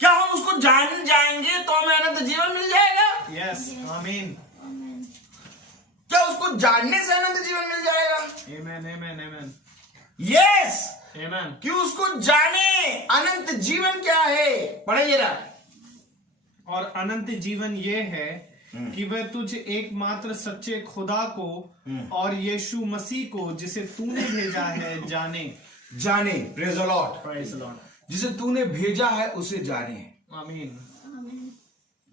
क्या हम उसको जान जाएंगे तो हमें अनंत जीवन मिल जाएगा? यस। आमीन। क्या उसको जानने से अनंत जीवन मिल जाएगा? आमीन आमीन आमीन। यस। आमीन। कि उसको जाने। अनंत जीवन क्या है? पढ़े जरा। और अनंत जीवन ये है कि वह तुझ एकमात्र सच्चे खुदा को और यीशु मसीह को जिसे तूने भेजा है जाने। Praise the lord. Praise the Lord. जिसे तूने भेजा है उसे जाने। आमीन।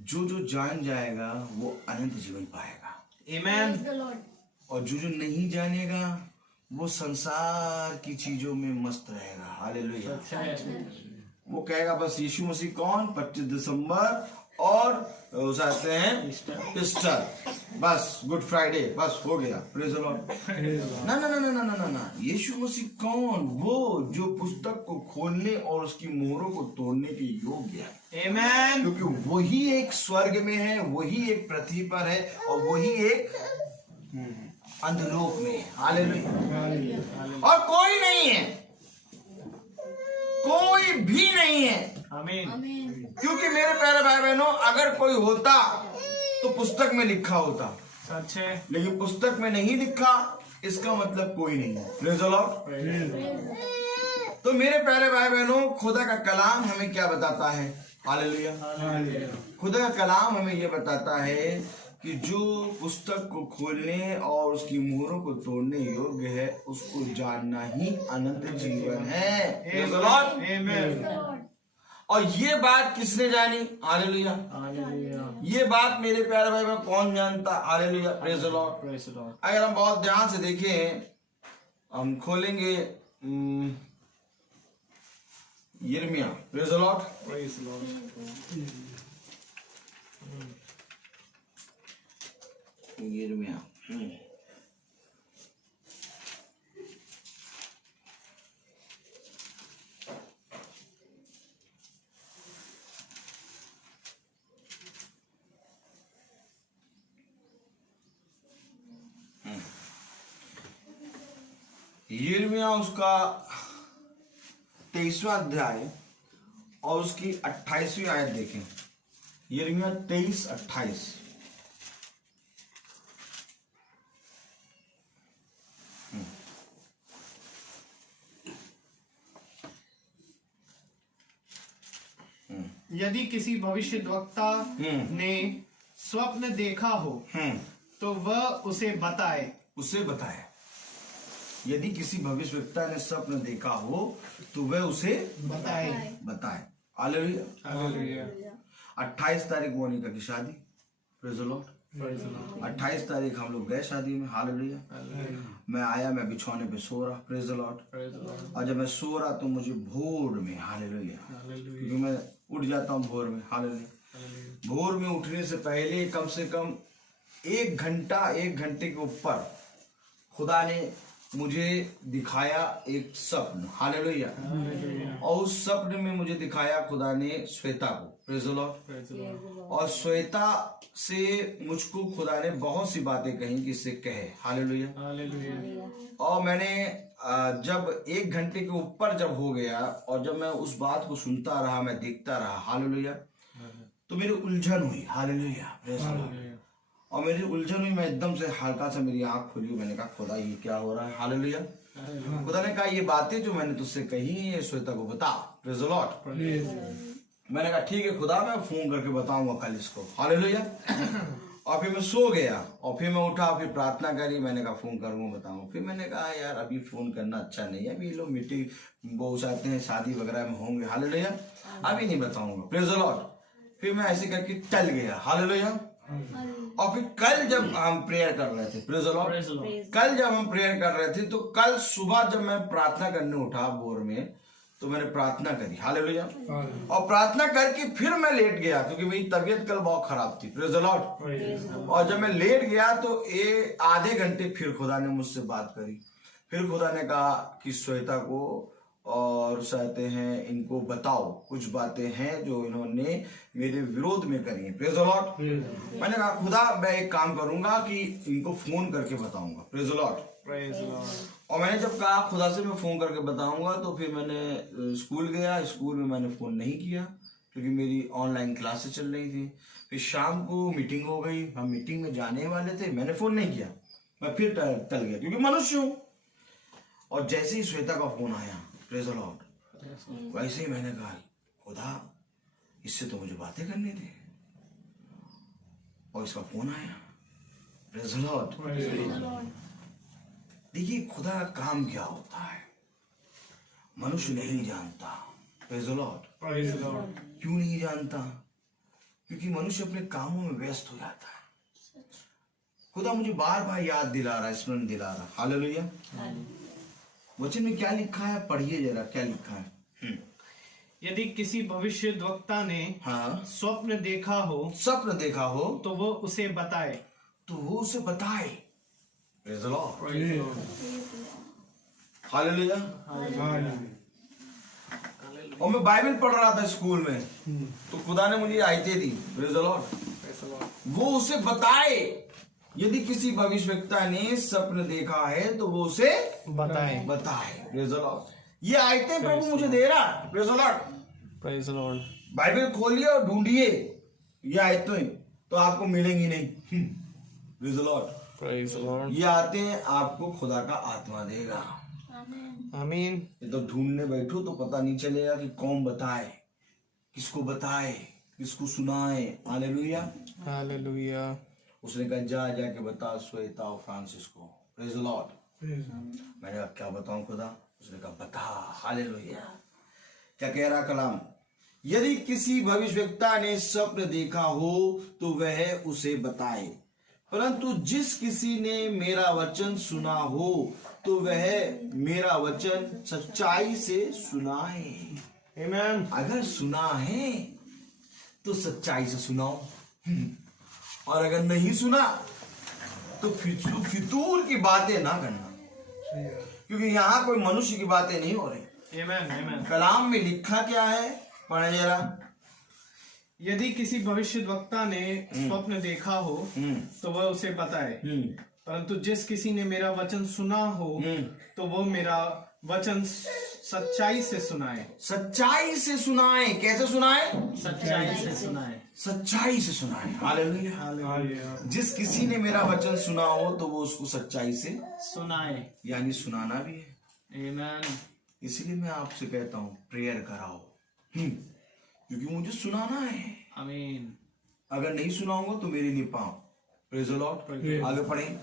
जो जान जाएगा वो अनंत जीवन पाएगा। Amen. और जो नहीं जानेगा वो संसार की चीजों में मस्त रहेगा। हालेलुया। वो कहेगा बस यीशु मसीह कौन? 25 दिसंबर और उसे आते हैं ईस्टर, बस गुड फ्राइडे, बस हो गया। Praise the Lord. ना। यीशु मसीह कौन? वो जो पुस्तक को खोलने और उसकी मोहरों को तोड़ने के योग्य है। Amen. क्योंकि वही एक स्वर्ग में है, वही एक पृथ्वी पर है और वही एक अंधलोक में है। हालेलुया। और कोई नहीं है, कोई भी नहीं है। आमीन। क्योंकि मेरे प्यारे भाई बहनों, अगर कोई होता तो पुस्तक में लिखा होता, सच है। लेकिन पुस्तक में नहीं लिखा, इसका मतलब कोई नहीं है। Praise the Lord. तो मेरे प्यारे भाई बहनों, खुदा का कलाम हमें क्या बताता है? हालेलुया। खुदा का कलाम हमें यह बताता है कि जो पुस्तक को खोलने और उसकी मोहरों को तोड़ने योग्य है उसको जानना ही अनंत जीवन है। Praise the Lord। Amen। और ये बात किसने जानी? हालेलुया। ये बात मेरे प्यारे भाई में कौन जानता? हालेलुया। Praise the Lord. अगर हम बहुत ध्यान से देखें, हम खोलेंगे यिर्मयाह। Praise the Lord. यिर्मयाह यिर्मयाह उसका 23वां अध्याय और उसकी 28वीं आयत देखें। यिर्मयाह 23:28। यदि किसी भविष्यद्वक्ता ने स्वप्न देखा हो तो वह उसे बताए। उसे बताए। यदि किसी भविष्यवक्ता ने स्वप्न देखा हो तो वह उसे बताए। हालेलुया। 28 तारीख मोनिका की शादी। Praise the Lord. 28 तारीख हम लोग गए शादी में। हालेलुया। मैं आया, मैं बिछौने पे सो रहा। Praise the Lord. और जब मैं सो रहा तो मुझे भोर में, हालेलुया, क्योंकि मैं उठ जाता हूँ भोर में। हालेलुया। भोर में उठने से पहले कम से कम 1 घंटे के ऊपर खुदा ने मुझे दिखाया एक स्वप्न। हालेलुया। और उस स्वप्न में मुझे दिखाया खुदा ने श्वेता को। Praise the Lord. और श्वेता से मुझको खुदा ने बहुत सी बातें कही कि इससे कहे। हालेलुया। और मैंने जब 1 घंटे के ऊपर जब हो गया और जब मैं उस बात को सुनता रहा, मैं देखता रहा, हालेलुया, तो मेरी उलझन हुई। हालेलुया। Praise the Lord. और मेरी उलझन हुई, मैं एकदम से हल्का सा मेरी आंख खुली। मैंने कहा खुदा ये क्या हो रहा है? हालेलुया। खुदा ने कहा ये बातें जो मैंने तुझसे कही ये श्वेता को बता। Praise the Lord. मैंने कहा ठीक है खुदा, मैं फोन करके बताऊंगा कल इसको। हालेलुया। और फिर मैं सो गया और फिर मैं उठा, फिर प्रार्थना करी। मैंने कहा फोन करूंगा, बताऊंगा। फिर मैंने कहा यार अभी फोन करना अच्छा नहीं है, अभी लोग मीटिंग वो चाहते हैं, शादी वगैरह में होंगे। हालेलुया। अभी नहीं बताऊंगा। Praise the Lord. फिर मैं ऐसे करके टल गया। हालेलुया। और फिर कल जब हम प्रेयर कर रहे थे, प्रेज द लॉर्ड, कल जब हम प्रेयर कर रहे थे तो कल सुबह जब मैं प्रार्थना करने उठा भोर में तो मैंने प्रार्थना करी। हालेलुया। और प्रार्थना करके फिर मैं लेट गया क्योंकि मेरी तबीयत कल बहुत खराब थी। Praise the Lord. और जब मैं लेट गया तो ये आधे घंटे फिर खुदा ने मुझसे बात करी। फिर खुदा ने कहा कि श्वेता को और चाहते हैं इनको बताओ, कुछ बातें हैं जो इन्होंने मेरे विरोध में करी है। Praise the Lord. मैंने कहा खुदा मैं एक काम करूंगा कि इनको फोन करके बताऊंगा। Praise the Lord. और मैंने जब कहा खुदा से मैं फोन करके बताऊंगा तो फिर मैंने स्कूल गया। स्कूल में मैंने फोन नहीं किया क्योंकि मेरी ऑनलाइन क्लासेस चल रही थी। फिर शाम को मीटिंग हो गई, हम मीटिंग में जाने वाले थे, मैंने फोन नहीं किया। मैं फिर टल गया क्योंकि मनुष्य हूं। और जैसे ही श्वेता का फोन आया, प्रेज द लॉर्ड, वैसे ही मैंने कहा खुदा इससे तो मुझे बातें करनी थी। और इसका फोन आया। Praise the Lord. देखिए खुदा का काम क्या होता है, मनुष्य नहीं जानता। Praise the Lord. क्यों नहीं जानता? क्योंकि मनुष्य अपने कामों में व्यस्त हो जाता है। खुदा मुझे बार बार याद दिला रहा है, स्मरण दिला रहा है। हालेलुया। वचन में क्या लिखा है? पढ़िए जरा, क्या लिखा है? यदि किसी भविष्यद्वक्ता ने स्वप्न देखा हो तो वो उसे बताए। Praise the Lord. हालेलुया। और मैं बाइबल पढ़ रहा था स्कूल में तो खुदा ने मुझे आयतें दी। Praise the Lord. वो उसे बताए। यदि किसी भविष्यवक्ता ने स्वप्न देखा है तो वो उसे बताए। Praise the Lord. ये आयतें प्रभु मुझे दे रहा। Praise the Lord. बाइबल खोलिए और ढूंढिए ये आयतें तो आपको मिलेंगी नहीं। Praise the Lord. ये आयतें आपको खुदा का आत्मा देगा। आमीन। ये तो ढूंढने बैठो तो पता नहीं चलेगा कि कौन बताए, किसको बताए, किसको सुनाए। हालेलुया। उसने कहा जा जाके बता श्वेता और फ्रांसिस को। Praise the Lord. मैंने कहा क्या बताऊं खुदा? उसने कहा बता। हालेलुया। क्या कह रहा कलाम? यदि किसी भविष्यवक्ता ने स्वप्न देखा हो तो वह उसे बताए, परंतु जिस किसी ने मेरा वचन सुना हो तो वह मेरा वचन सच्चाई से सुनाए। आमीन। अगर सुना है तो सच्चाई से सुनाओ, और अगर नहीं सुना तो फितूर की बातें ना करना, क्योंकि यहाँ कोई मनुष्य की बातें नहीं हो रही। आमीन। आमीन। कलाम में लिखा क्या है? पढ़े जरा। यदि किसी भविष्यद्वक्ता ने स्वप्न देखा हो तो वह उसे बताए, परंतु जिस किसी ने मेरा वचन सुना हो तो वो मेरा वचन सच्चाई से सुनाए। सच्चाई से सुनाए। कैसे सुनाए? सच्चाई से सुनाए। सच्चाई से सुनाए। हालेलुया। हालेलुया। जिस किसी ने मेरा वचन सुना हो तो वो उसको सच्चाई से सुनाए। यानी सुनाना भी है। आमीन। इसलिए मैं आपसे कहता हूँ प्रेयर कराओ, क्योंकि मुझे सुनाना है। आमीन। अगर नहीं सुनाऊंगा तो मेरी नहीं पाओ। Praise the Lord. आगे पढ़ें।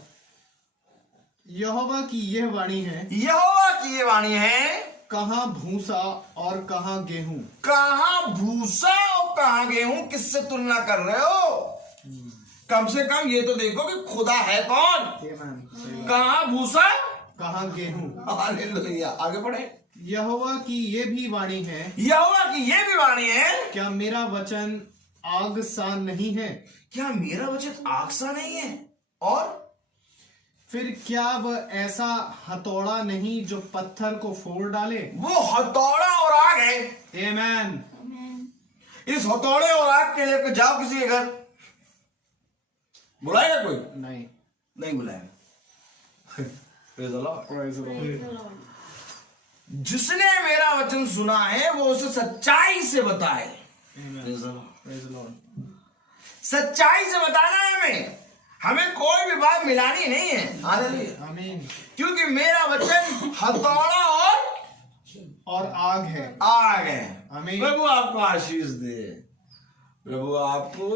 यहोवा की यह वाणी है, यहोवा की ये वाणी है, कहाँ भूसा और कहाँ गेहूं। कहाँ भूसा और कहाँ गेहूं? किससे तुलना कर रहे हो? कम से कम ये तो देखो कि खुदा है कौन। आमीन। कहाँ भूसा, कहाँ गेहूं। हालेलुया। आगे बढ़े। यहोवा की ये भी वाणी है, यहोवा की ये भी वाणी है, क्या मेरा वचन आग सा नहीं है? क्या मेरा वचन आग सा नहीं है? और फिर क्या वह ऐसा हथौड़ा नहीं जो पत्थर को फोड़ डाले? वो हथौड़ा और आग है। आमीन। इस हथौड़े और आग के लेकर जाओ किसी के घर, बुलाएगा कोई? नहीं। नहीं बुलाएगा। Praise the Lord। Praise the Lord। जिसने मेरा वचन सुना है वो उसे सच्चाई से बताए। Amen। Praise the Lord। Praise the Lord। सच्चाई से बताना है हमें कोई भी बात मिलानी नहीं है। हालेलुया। आमीन। क्योंकि मेरा वचन हथौड़ा और आग है। आग है। आमीन। प्रभु आपको आशीष दे। प्रभु आपको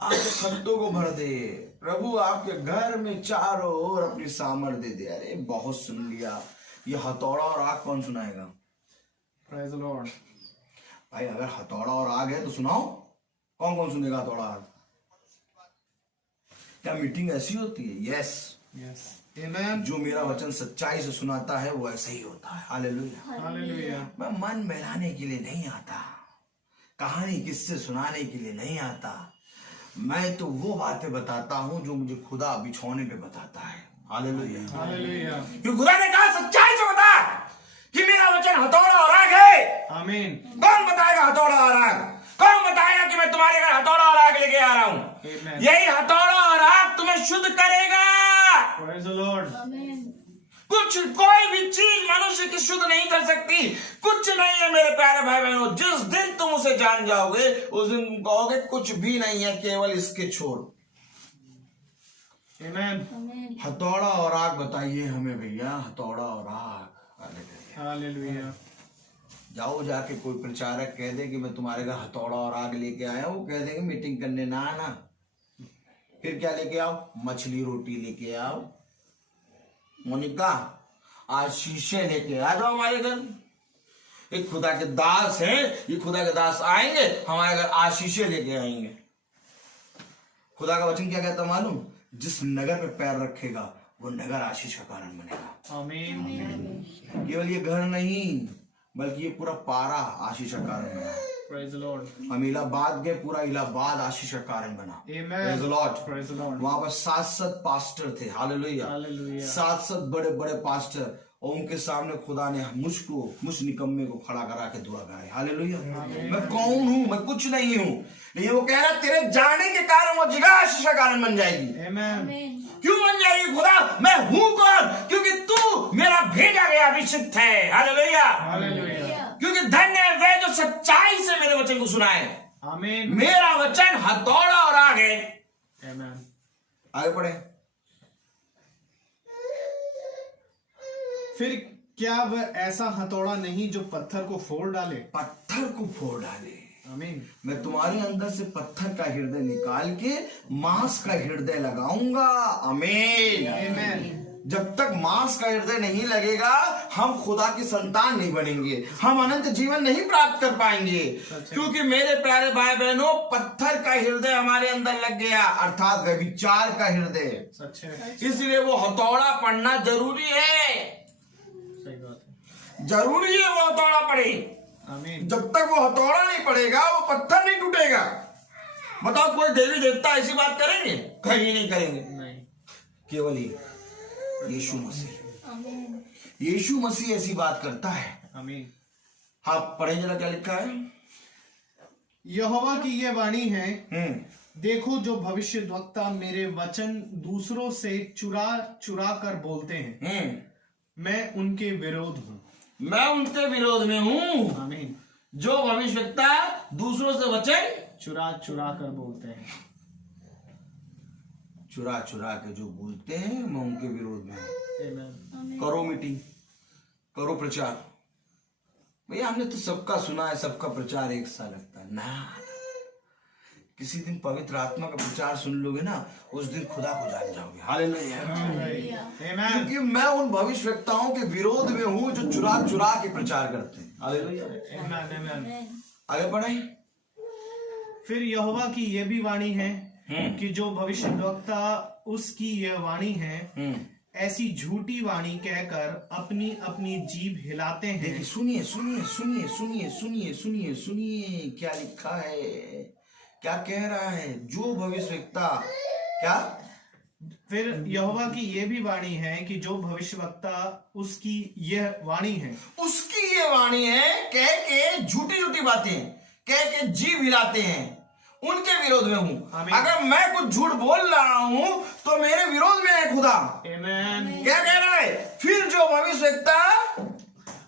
आपके खड्डों को भर दे। प्रभु आपके घर में चारों ओर अपनी सामर्थ दे दे। अरे बहुत सुन लिया। ये हथौड़ा और आग कौन सुनाएगा? Praise the Lord। भाई अगर हथौड़ा और आग है तो सुनाओ। कौन कौन सुनेगा हथौड़ा आग? क्या मीटिंग ऐसी होती है? यस। Yes। Amen। जो मेरा वचन सच्चाई से सुनाता है वो ऐसा ही होता है। हालेलुया। हालेलुया। मैं मन बहलाने के लिए नहीं आता, कहानी किससे सुनाने के लिए नहीं आता। मैं तो वो बातें बताता हूं जो मुझे खुदा बिछौने पे बताता है। हालेलुया। हालेलुया। क्योंकि खुदा ने कहा सच्चाई से बता कि मेरा वचन हथौड़ा और आग है। आमीन। कौन बताएगा हथौड़ा और आग? कौन बताएगा कि मैं तुम्हारे घर हथौड़ा और आग लेके आ रहा हूं? Amen। यही हथौड़ा और आग तुम्हें शुद्ध करेगा। Praise the Lord। कुछ कोई भी चीज मनुष्य की शुद्ध नहीं कर सकती। कुछ नहीं है मेरे प्यारे भाई बहनों। जिस दिन तुम उसे जान जाओगे उस दिन तुम कहोगे कुछ भी नहीं है, केवल इसके छोड़। Amen। हथौड़ा और आग बताइए हमें भैया। हथौड़ा और आग। हालेलुया। जाओ जाके कोई प्रचारक कह दे कि मैं तुम्हारे घर हथौड़ा और आग लेके आया हूं, कह देंगे मीटिंग करने ना आना। फिर क्या लेके आओ? मछली रोटी लेके आओ। मोनिका आज शीशे लेके आ जाओ हमारे घर। एक खुदा के दास हैं, ये खुदा के दास आएंगे हमारे घर, आशीषें लेके आएंगे। खुदा का वचन क्या कहता मालूम? जिस नगर पे पैर रखेगा वो नगर आशीष का कारण बनेगा। आमीन। केवल ये घर नहीं बल्कि ये पूरा पारा आशीष का कारण बना। Praise the Lord। हम इलाहाबाद गए, पूरा इलाहाबाद आशीष का कारण बना। Amen। Praise the Lord। Praise the Lord। वहां पर 7 पास्टर थे। हालेलुया। हालेलुया। 7 बड़े बड़े पास्टर, और उनके सामने खुदा ने मुझ निकम्मे को खड़ा करा के दुआ कराई। हालेलुया। मैं कौन हूं? मैं कुछ नहीं हूं, लेकिन वो कह रहा तेरे जाने के कारण वो जगह आशीष का कारण बन जाएगी। Amen। क्यों बन जाएगी खुदा? मैं हूं कौन? क्योंकि तू मेरा भेजा गया अभिषिक्त है। हालेलुया। हालेलुया। क्योंकि धन्य है वे जो सच्चाई से मेरे वचन को सुनाए। आमीन। मेरा वचन हथौड़ा और आग है। Amen। आगे पढ़े। फिर क्या वह ऐसा हथौड़ा नहीं जो पत्थर को फोड़ डाले? पत्थर को फोड़ डाले। आमीन। मैं तुम्हारे अंदर से पत्थर का हृदय निकाल के मांस का हृदय लगाऊंगा। आमीन। आमीन। जब तक मांस का हृदय नहीं लगेगा हम खुदा की संतान नहीं बनेंगे, हम अनंत जीवन नहीं प्राप्त कर पाएंगे। क्योंकि मेरे प्यारे भाई बहनों, पत्थर का हृदय हमारे अंदर लग गया, अर्थात व्यभिचार का हृदय। सच है, इसलिए वो हथौड़ा पड़ना जरूरी है, सही बात है। जरूरी है वो हथौड़ा पड़े। आमीन। जब तक वो हथौड़ा नहीं पड़ेगा वो पत्थर नहीं टूटेगा। बताओ कोई देवी देवता ऐसी बात करेंगे? कहीं नहीं करेंगे। नहीं। केवल यीशु मसीह, यीशु मसीह ऐसी बात करता है। आमीन। हाँ पढ़े जरा क्या लिखा है। यहोवा की ये वाणी है, देखो जो भविष्यद्वक्ता मेरे वचन दूसरों से चुरा चुरा कर बोलते हैं, मैं उनके विरोध हूँ। मैं उनके विरोध में हूँ। आमीन। जो भविष्यवक्ता दूसरों से वचन चुरा चुरा कर बोलते हैं। चुरा चुरा के जो बोलते हैं, मैं उनके विरोध में हूँ। आमीन। करो मीटिंग, करो प्रचार। भैया हमने तो सबका सुना है, सबका प्रचार एक सा लगता है ना। किसी दिन पवित्र आत्मा का प्रचार सुन लोगे ना, उस दिन खुदा को जान जाओगे। हालेलुया। आमीन। क्योंकि मैं उन भविष्यवक्ताओं के विरोध में हूँ जो चुरा चुरा के प्रचार करते हैं। हालेलुया। आमीन। आगे बढ़े। फिर यहोवा की यह भी वाणी है कि जो भविष्यद्वक्ता उसकी यह वाणी है, ऐसी झूठी वाणी कहकर अपनी अपनी जीभ हिलाते हैं। देखिए सुनिए सुनिए सुनिए सुनिए सुनिए सुनिए सुनिए क्या लिखा है, क्या कह रहा है। जो भविष्यवक्ता क्या, फिर यहोवा की यह भी वाणी है कि जो भविष्यवक्ता उसकी यह वाणी है, उसकी ये वाणी है, कह के झूठी झूठी बातें कह के जीभ हिलाते हैं, उनके विरोध में हूँ। आमीन। अगर मैं कुछ झूठ बोल रहा हूँ तो मेरे विरोध में है खुदा। आमीन। क्या कह रहा है? फिर जो भविष्यवक्ता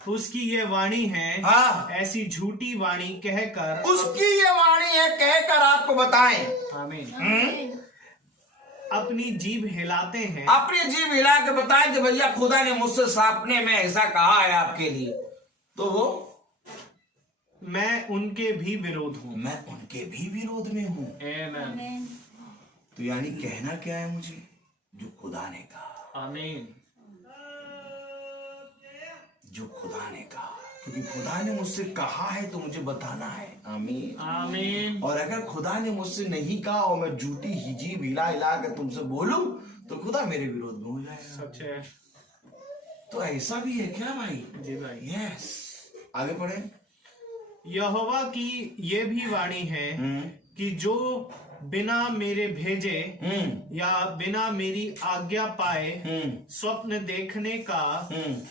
उसकी ये वाणी है, हाँ, ऐसी झूठी वाणी कहकर उसकी ये वाणी है कहकर आपको बताएं। आमीन। अपनी जीभ हिलाते हैं। अपनी जीभ हिला के बताएं कि भैया खुदा ने मुझसे सपने में ऐसा कहा है आपके लिए, तो वो मैं उनके भी विरोध हूँ। मैं उनके भी विरोध में हूँ। आमीन। तो यानी कहना क्या है मुझे? जो खुदा ने कहा, आमीन। जो खुदा ने कहा, क्योंकि खुदा ने मुझसे कहा है तो मुझे बताना है। आमीन। आमीन। और अगर खुदा ने मुझसे नहीं कहा और मैं झूठी जीभ हिला हिला कर तुमसे बोलूं तो खुदा मेरे विरोध में हो जाएगा। सच है। तो ऐसा भी है क्या भाई? जी भाई। यस। आगे पढ़े। यहोवा की ये भी वाणी है कि जो बिना मेरे भेजे या बिना मेरी आज्ञा पाए स्वप्न देखने का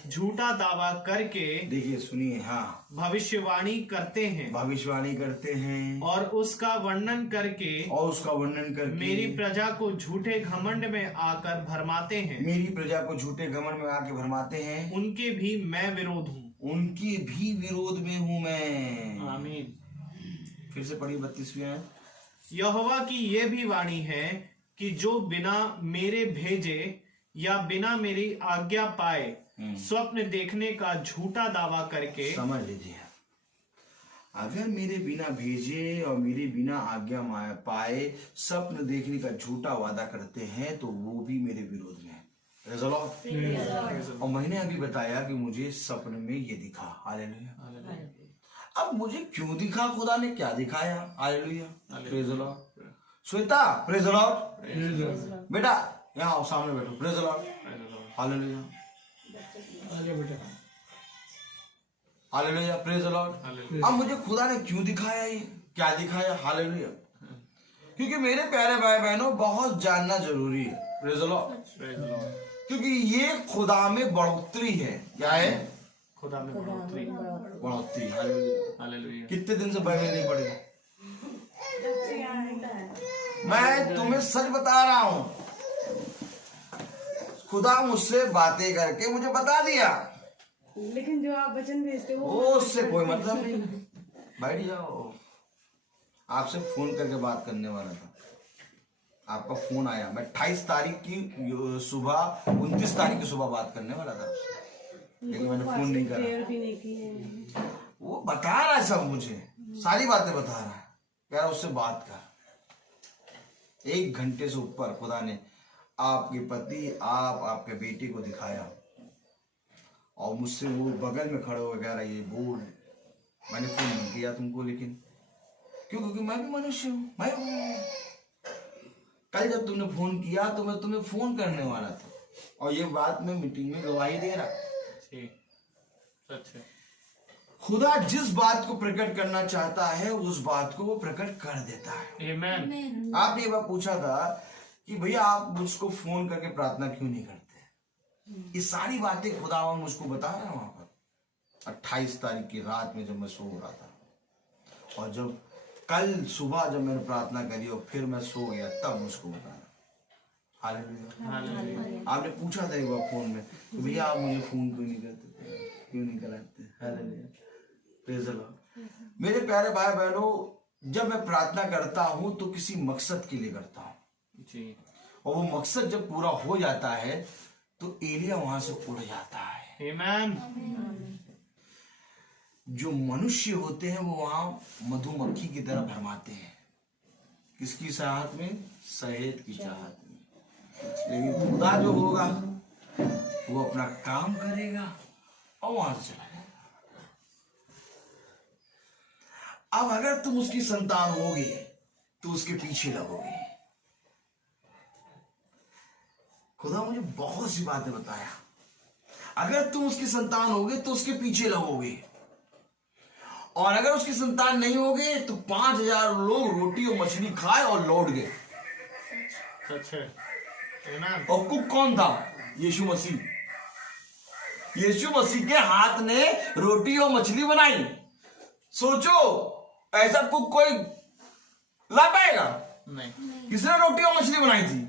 झूठा दावा करके, देखिए सुनिए, हाँ, भविष्यवाणी करते हैं, भविष्यवाणी करते हैं और उसका वर्णन करके मेरी प्रजा को झूठे घमंड में आकर भरमाते हैं। मेरी प्रजा को झूठे घमंड में आके भरमाते हैं। उनके भी मैं विरोध हूँ। उनके भी विरोध में हूँ मैं। आमीन। फिर से पढ़ी 32वीं आयत। यहोवा की ये भी वाणी है कि जो बिना मेरे भेजे या बिना मेरी आज्ञा पाए स्वप्न देखने का झूठा दावा करके, समझ लीजिए, अगर मेरे बिना भेजे और मेरे बिना आज्ञा पाए स्वप्न देखने का झूठा वादा करते हैं तो वो भी मेरे विरोध में है। और मैंने अभी बताया कि मुझे सपने में ये दिखा। हालेलुया। अब मुझे क्यों दिखा? खुदा ने क्या दिखाया? Hallelujah. Praise the Lord. Shweta, praise the Lord. बेटा यहाँ आओ, सामने बैठो। Praise the Lord. Hallelujah. Hallelujah. Praise the Lord. अब मुझे खुदा ने क्यों दिखाया? ये क्या दिखाया? हालेलुया। क्योंकि मेरे प्यारे भाई बहनों बहुत जानना जरूरी है। Praise the Lord. क्योंकि ये खुदा में बढ़ोतरी है। क्या है? खुदा में बढ़ोतरी। बढ़ोतरी। हालेलुया। कितने दिन से बाइबल नहीं पढ़ी? मैं तुम्हें सच बता रहा हूं, खुदा मुझसे बातें करके मुझे बता दिया, लेकिन जो आप वचन भेजते हो वो उससे कोई मतलब नहीं। बैठ जाओ। आपसे फोन करके बात करने वाला था, आपका फोन आया। मैं 28 तारीख की सुबह 29 तारीख की सुबह बात करने वाला था, लेकिन मैंने फोन नहीं करा। भी नहीं की है। वो बता रहा है सब मुझे। सारी बातें बता रहा है, कह रहा उससे बात कर। 1 घंटे से ऊपर खुदा ने आपके पति, आपके बेटे को दिखाया, और मुझसे वो बगल में खड़े हुए कह रहा ये बोल, मैंने फोन नहीं किया तुमको, लेकिन क्यों? क्योंकि मैं भी मनुष्य हूं, मैं हूं। कल जब तुमने फोन किया तो मैं तुम्हें फोन करने वाला था, और ये बात मैं मीटिंग में गवाही दे रहा। सच है। खुदा जिस बात को प्रकट करना चाहता है उस बात को वो प्रकट कर देता है। आमीन। आपने ये बात पूछा था कि भैया आप मुझको फोन करके प्रार्थना क्यों नहीं करते? ये सारी बातें खुदा मुझको बता रहा है वहां पर 28 तारीख की रात में जब मैं सो रहा था, और जब कल सुबह जब मैंने प्रार्थना करी और फिर मैं सो गया, तब मुझको बता रहा। हालेलुया। आपने पूछा था एक बार फोन में कि भैया आप मुझे फोन क्यों नहीं करते, क्यों नहीं कराते? Hallelujah, praise the Lord. मेरे प्यारे भाई बहनों, जब मैं प्रार्थना करता हूं तो किसी मकसद के लिए करता हूं जी। और वो मकसद जब पूरा हो जाता है तो एलिया वहां से उड़ जाता है। आमीन। जो मनुष्य होते हैं वो वहां मधुमक्खी की तरह भरमाते हैं, किसकी चाहत में? शहद की चाहत में। लेकिन खुदा जो होगा वो अपना काम करेगा और वहां से चला जाएगा। अब अगर तुम उसकी संतान होगे तो उसके पीछे लगोगे। खुदा मुझे बहुत सी बातें बताया, अगर तुम उसकी संतान होगे तो उसके पीछे लगोगे, और अगर उसकी संतान नहीं होगे तो 5000 लोग रोटी और मछली खाए और लौट गए। सच है। आमीन। और कुक कौन था? यीशु मसीह। यीशु मसीह के हाथ ने रोटी और मछली बनाई। सोचो, ऐसा कुक कोई ला पाएगा? नहीं। किसने रोटी और मछली बनाई थी?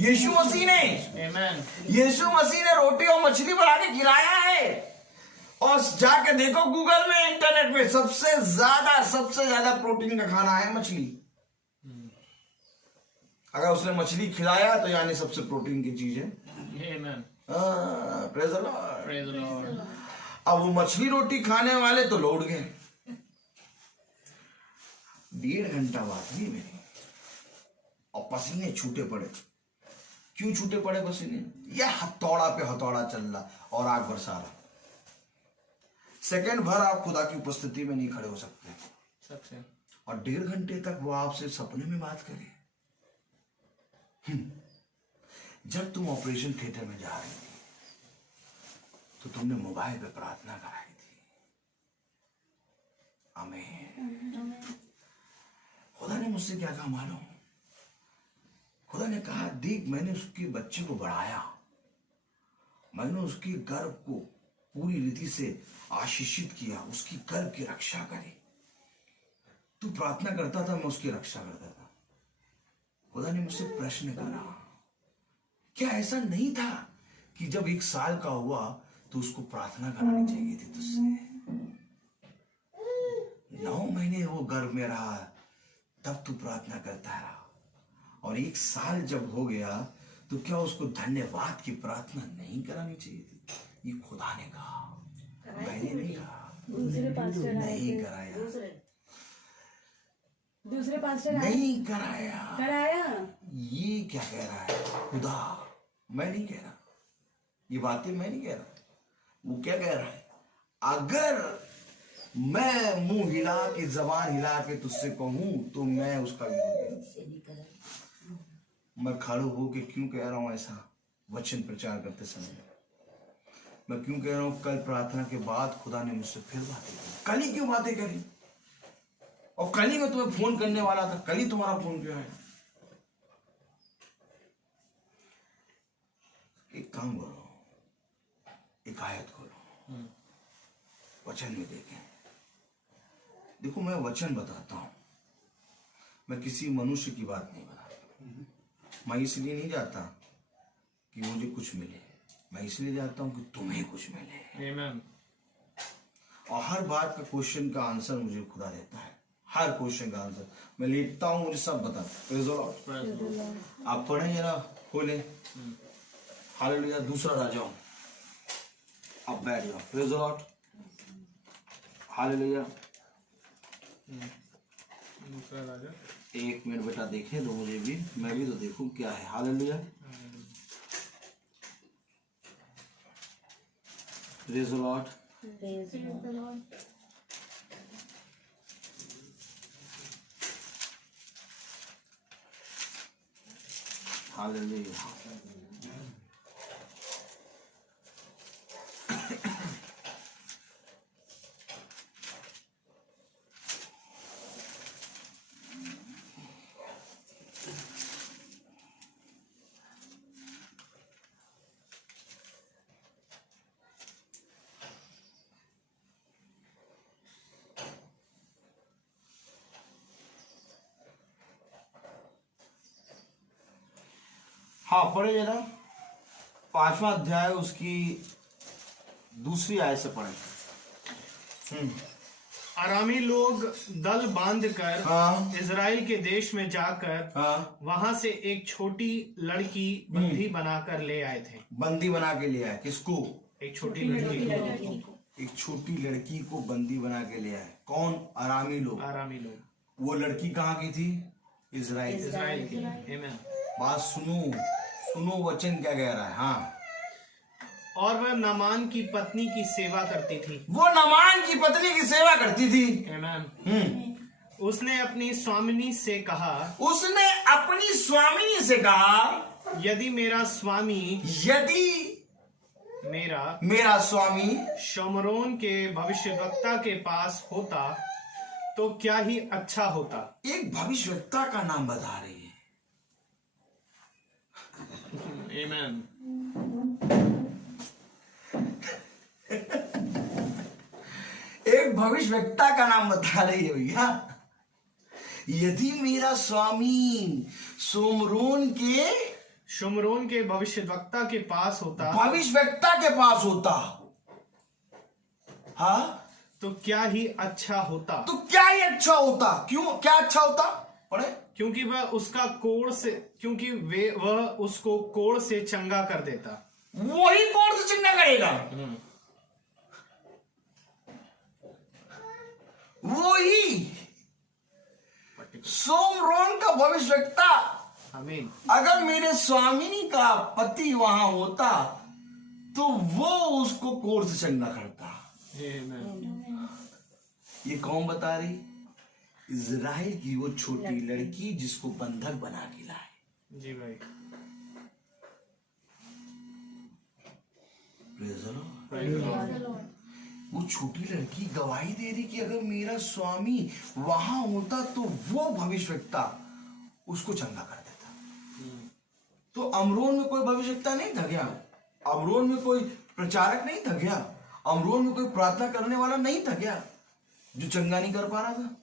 यीशु मसीह ने। आमीन। यीशु मसीह ने रोटी और मछली बना के खिलाया है। और जाके देखो गूगल में, इंटरनेट में, सबसे ज्यादा प्रोटीन का खाना है मछली। अगर उसने मछली खिलाया तो यानी सबसे प्रोटीन की चीज है। आमीन। Praise the Lord. Praise the Lord. अब वो मछली रोटी खाने वाले तो लौट गए। 1.5 घंटा बात हुई मेरी, और पसीने छूटे पड़े। क्यों छूटे पड़े पसीने? यह हथौड़ा पे हथौड़ा चल रहा और आग बरसा रहा। सेकंड भर आप खुदा की उपस्थिति में नहीं खड़े हो सकते। सच है। और 1.5 घंटे तक वो आपसे सपने में बात करे। जब तुम ऑपरेशन थिएटर में जा रही थी तो तुमने मोबाइल पे प्रार्थना कराई थी। आमीन। खुदा ने मुझसे क्या कहा मालूम? खुदा ने कहा, देख मैंने उसके बच्चे को बढ़ाया, मैंने उसके गर्भ को पूरी रीति से आशीषित किया, उसकी गर्भ की रक्षा करी। तू प्रार्थना करता था, मैं उसकी रक्षा करता था। खुदा ने मुझसे प्रश्न करा, क्या ऐसा नहीं था कि जब 1 साल का हुआ तो उसको प्रार्थना करानी चाहिए थी तुझसे? 9 महीने वो गर्भ में रहा, तब तू प्रार्थना करता रहा, और 1 साल जब हो गया तो क्या उसको धन्यवाद की प्रार्थना नहीं करानी चाहिए थी? ये खुदा ने कहा, मैंने नहीं कहा। दूसरे पास्टर आए नहीं थे। कराया, दूसरे पास्टर आए, नहीं कराया। कराया। ये क्या कह रहा है? खुदा। मैं नहीं कह रहा ये बातें, मैं नहीं कह रहा। वो क्या कह रहा है? अगर मैं मुंह हिला के, जबान हिला के तुझसे कहूं तो मैं उसका विरोधी हूं। मैं खड़े होके क्यों कह रहा हूं ऐसा? वचन प्रचार करते समय मैं क्यों कह रहा हूं? कल प्रार्थना के बाद खुदा ने मुझसे फिर बातें की। कल ही क्यों बातें करी? और कल ही मैं तुम्हें फोन करने वाला था, कल ही तुम्हारा फोन क्यों आया? एक काम करो, एक आयत खोलो, वचन में देखें। देखो, मैं वचन बताता हूं, मैं किसी मनुष्य की बात नहीं बताता। मैं इसलिए नहीं जाता कि मुझे कुछ मिले, मैं इसलिए जाता हूं कि तुम्हें कुछ मिले। आमीन। और हर बात का क्वेश्चन का आंसर मुझे खुदा देता है। हर क्वेश्चन का आंसर मैं लेटता हूं, मुझे सब बता। Praise the Lord. आप पढ़ें जरा, खोलें। हालेलुया। दूसरा राजा, आप बैठ जाओ। Praise the Lord. हालेलुया। दूसरा राजा। एक मिनट बेटा, देखे दो मुझे भी, मैं भी तो देखूं क्या है। Hallelujah, praise the Lord. Hallelujah. हाँ, पढ़े जरा 5वां अध्याय उसकी दूसरी आयत से पढ़े। अरामी लोग दल बांधकर हाँ इजराइल के देश में जाकर हाँ, वहां से एक छोटी लड़की बंदी बनाकर ले आए थे। बंदी बना के ले आए। किसको? एक छोटी लड़की को। एक छोटी लड़की को बंदी बना के ले आए। कौन? अरामी लोग। आरामी लोग। वो लड़की कहाँ की थी? इजराइल। इजराइल की। आमीन। बात सुनो, सुनो वचन क्या कह रहा है। हाँ, और वह नामान की पत्नी की सेवा करती थी। वो नामान की पत्नी की सेवा करती थी। आमीन। उसने अपनी स्वामिनी से कहा, उसने अपनी स्वामिनी से कहा, यदि मेरा स्वामी मेरा स्वामी शमरोन के भविष्यवक्ता के पास होता तो क्या ही अच्छा होता। एक भविष्यवक्ता का नाम बता रही है। आमीन। एक भविष्यवक्ता का नाम बता रही है भैया। यदि मेरा स्वामी शमरोन के भविष्यवक्ता के पास होता, भविष्यवक्ता के पास होता, हाँ, तो क्या ही अच्छा होता। तो क्या ही अच्छा होता। क्यों? क्या अच्छा होता? पढ़े। क्योंकि वह उसको कोड़ से चंगा कर देता। वही कोड़ से चंगा करेगा। वही सोमरोन का भविष्यवक्ता। आमीन। अगर मेरे स्वामिनी का पति वहां होता तो वो उसको कोड़ से चंगा करता। आमीन। ये कौन बता रही? इजराइल की वो छोटी लड़की जिसको बंधक बना के लाए। जी भाई। Praise the Lord। वो छोटी लड़की गवाही दे रही कि अगर मेरा स्वामी वहां होता तो वो भविष्यवक्ता उसको चंगा कर देता। तो अमरोन में कोई भविष्यवक्ता नहीं था क्या? अमरोन में कोई प्रचारक नहीं था क्या? अमरोन में कोई प्रार्थना करने वाला नहीं था क्या जो चंगा नहीं कर पा रहा था?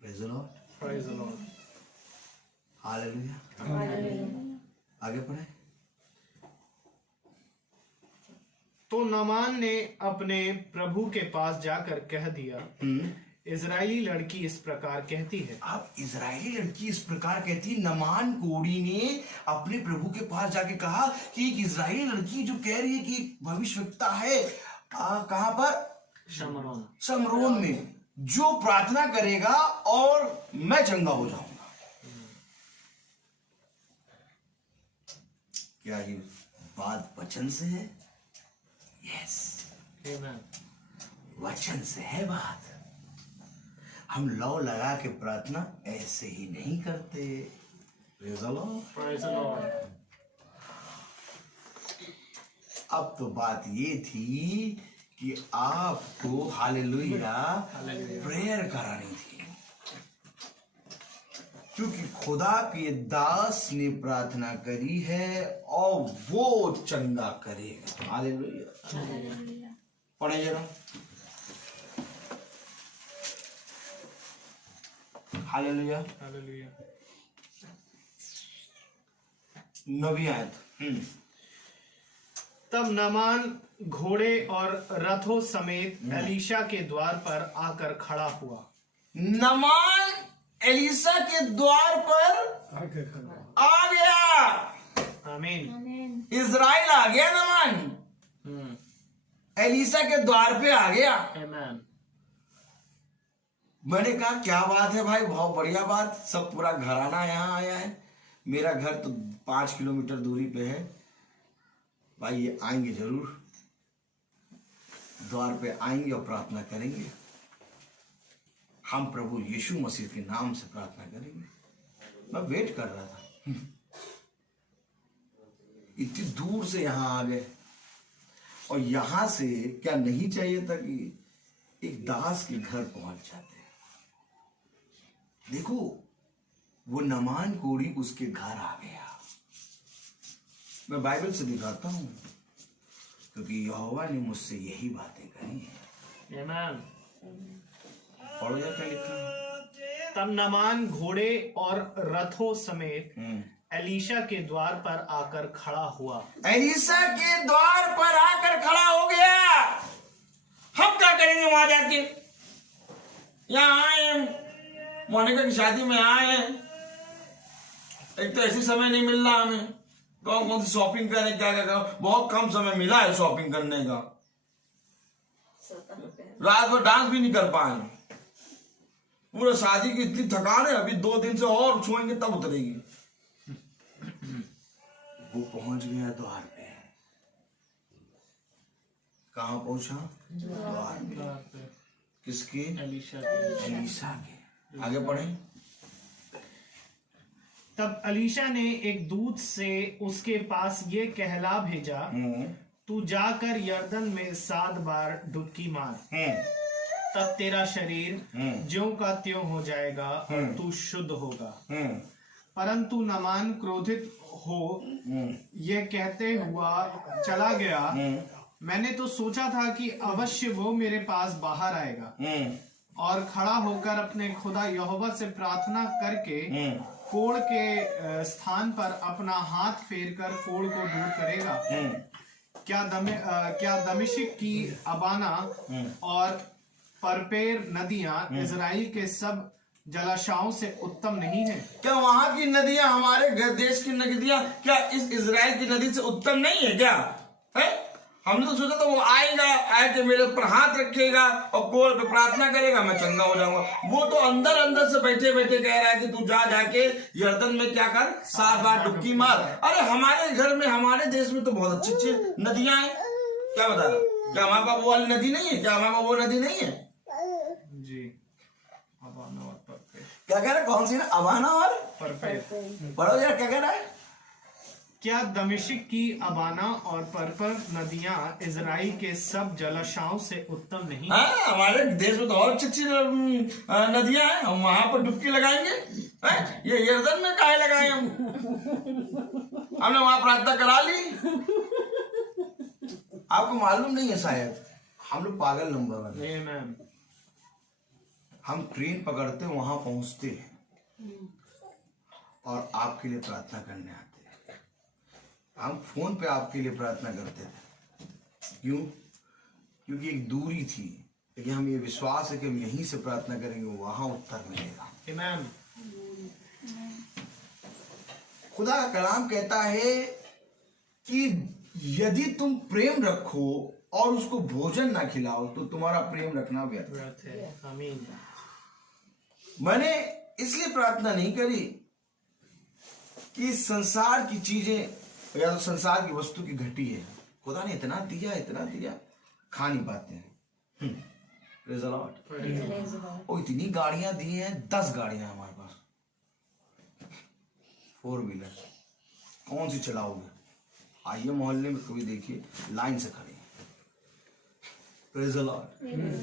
Praise the Lord। Praise the Lord। Hallelujah. आगे पढ़े। तो नामान ने अपने प्रभु के पास जाकर कह दिया, इजरायली लड़की इस प्रकार कहती है। अब इजरायली लड़की इस प्रकार कहती, नमान कोड़ी ने अपने प्रभु के पास जाके कहा कि एक इजरायली लड़की जो कह रही है कि एक भविष्यवक्ता है कहां पर? शमरोन में, जो प्रार्थना करेगा और मैं चंगा हो जाऊंगा। क्या ये बात वचन से है? यस, वचन से है बात। हम लौ लगा के प्रार्थना ऐसे ही नहीं करते। Praise the Lord। Praise the Lord। अब तो बात ये थी कि आपको हालेलुया प्रेयर करानी थी, क्योंकि खुदा के दास ने प्रार्थना करी है और वो चंगा करेगा। हालेलुया। पढ़े जरा। हालेलुया। हालेलुया। 9वीं आयत। तब नामान घोड़े और रथों समेत एलीशा के द्वार पर आकर खड़ा हुआ। नमान एलिसा के द्वार पर आ गया। आमीन। इजराइल आ गया। नमान एलिशा के द्वार पे आ गया। Amen. मैंने कहा क्या बात है भाई, बहुत बढ़िया बात, सब पूरा घराना यहाँ आया है। मेरा घर तो 5 किलोमीटर दूरी पे है। भाई ये आएंगे जरूर, द्वार पे आएंगे और प्रार्थना करेंगे। हम प्रभु यीशु मसीह के नाम से प्रार्थना करेंगे। मैं वेट कर रहा था, इतनी दूर से यहाँ आ गए, और यहां से क्या नहीं चाहिए था कि एक दास के घर पहुंच जाते। देखो वो नमान कोढ़ी उसके घर आ गया। मैं बाइबल से दिखाता हूं, क्योंकि यहोवा ने मुझसे यही बातें कही हैं। Amen. पढ़ो या क्या लिखा है? तब नामान घोड़े और रथों समेत एलीशा के द्वार पर आकर खड़ा हुआ। एलिशा के द्वार पर आकर खड़ा हो गया। हम क्या करेंगे वहां जाके? यहाँ आए हैं, मोनिका की शादी में आए हैं, एक तो ऐसी समय नहीं मिल रहा हमें, कौन कौन सी शॉपिंग करें, क्या क्या करें, बहुत कम समय मिला है शॉपिंग करने का। रात भर डांस भी नहीं कर पाए, पूरा शादी की इतनी थकान है, अभी 2 दिन से और सोएंगे तब उतरेगी। वो पहुंच गया द्वार पे। कहाँ पहुंचा? द्वार पे। किसके? एलीशा के। एलिशा के। आगे पढ़े। तब एलीशा ने एक दूत से उसके पास ये कहला भेजा, तू जाकर यर्दन में 7 बार डुबकी मार, तब तेरा शरीर ज्यों का त्यों हो जाएगा और तू शुद्ध होगा। परंतु नामान क्रोधित हो यह कहते हुआ चला गया, मैंने तो सोचा था कि अवश्य वो मेरे पास बाहर आएगा और खड़ा होकर अपने खुदा यहोवा से प्रार्थना करके कोढ़ के स्थान पर अपना हाथ फेरकर कोढ़ को दूर करेगा। क्या दमिश्क की अबाना और परपेर नदियां इजराइल के सब जलाशयों से उत्तम नहीं है? क्या वहां की नदियां हमारे देश की नदियां क्या इस इजराइल की नदी से उत्तम नहीं है क्या? है? हमने तो सोचा था वो आएगा, आके मेरे ऊपर हाथ रखेगा और कोढ़ पे प्रार्थना करेगा, मैं चंगा हो जाऊंगा। वो तो अंदर अंदर से बैठे बैठे कह रहा है कि तू जा जाके यर्दन में क्या कर, 7 बार डुबकी मार। अरे हमारे घर में, हमारे देश में तो बहुत अच्छी अच्छी नदियां हैं। क्या बता रहा, क्या हमारे पास वो वाली नदी नहीं है? क्या हमारे पास वो नदी नहीं है? जी, अबाना और परपेर। क्या कह रहा है? कौन सी ना? अबाना और परपेर। पढ़ो यार, क्या कह रहा है? क्या दमिश्क की अबाना और परपर नदियां इजराइल के सब जलाशयों से उत्तम नहीं? हाँ, हमारे देश में तो और अच्छी अच्छी नदियां हैं, हम वहां पर डुबकी लगाएंगे। ये यर्दन में काहे लगाए हम? हमने वहां प्रार्थना करा ली। आपको मालूम नहीं है शायद, हम लोग पागल नंबर वाले। आमेन। हम ट्रेन पकड़ते वहां पहुंचते और आपके लिए प्रार्थना करने आते। हम फोन पे आपके लिए प्रार्थना करते थे। क्यों? क्योंकि एक दूरी थी, लेकिन हम ये विश्वास है कि हम यहीं से प्रार्थना करेंगे, वहां उत्तर मिलेगा। आमेन। खुदा का कलाम कहता है कि यदि तुम प्रेम रखो और उसको भोजन ना खिलाओ तो तुम्हारा प्रेम रखना व्यर्थ है। आमीन। मैंने इसलिए प्रार्थना नहीं करी कि संसार की चीजें या तो संसार की वस्तु की घटी है। खुदा ने इतना दिया, खा नहीं पाते हैं। Praise the Lord। वो इतनी गाड़ियां दी हैं, 10 गाड़ियां हमारे पास, 4 व्हीलर। कौन सी चलाओगे? आइए मोहल्ले में कभी देखिए, लाइन से खड़े हैं। Praise the Lord।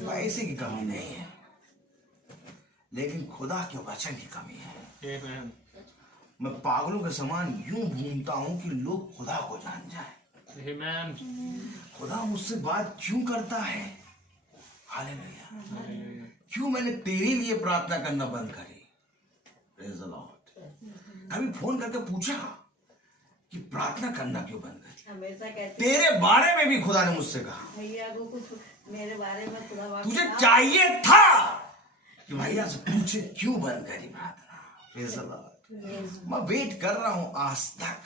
पैसे की कमी नहीं है, लेकिन खुदा के वचन की कमी है। आमीन। मैं पागलों के समान यूं घूमता हूं कि लोग खुदा को जान जाए। आमीन। खुदा मुझसे बात क्यों करता है? हालेलुया। क्यों मैंने तेरे लिए प्रार्थना करना बंद करी? Praise the Lord. कभी फोन करके पूछा कि प्रार्थना करना क्यों बंद करी? हमेशा कहते तेरे बारे में भी खुदा ने मुझसे कहा, भैया को कुछ मेरे बारे में खुदा बात तुझे कहा। चाहिए था कि भैया से पूछे क्यों बंद करी प्रार्थना। Praise the Lord. मैं वेट कर रहा हूं आज तक।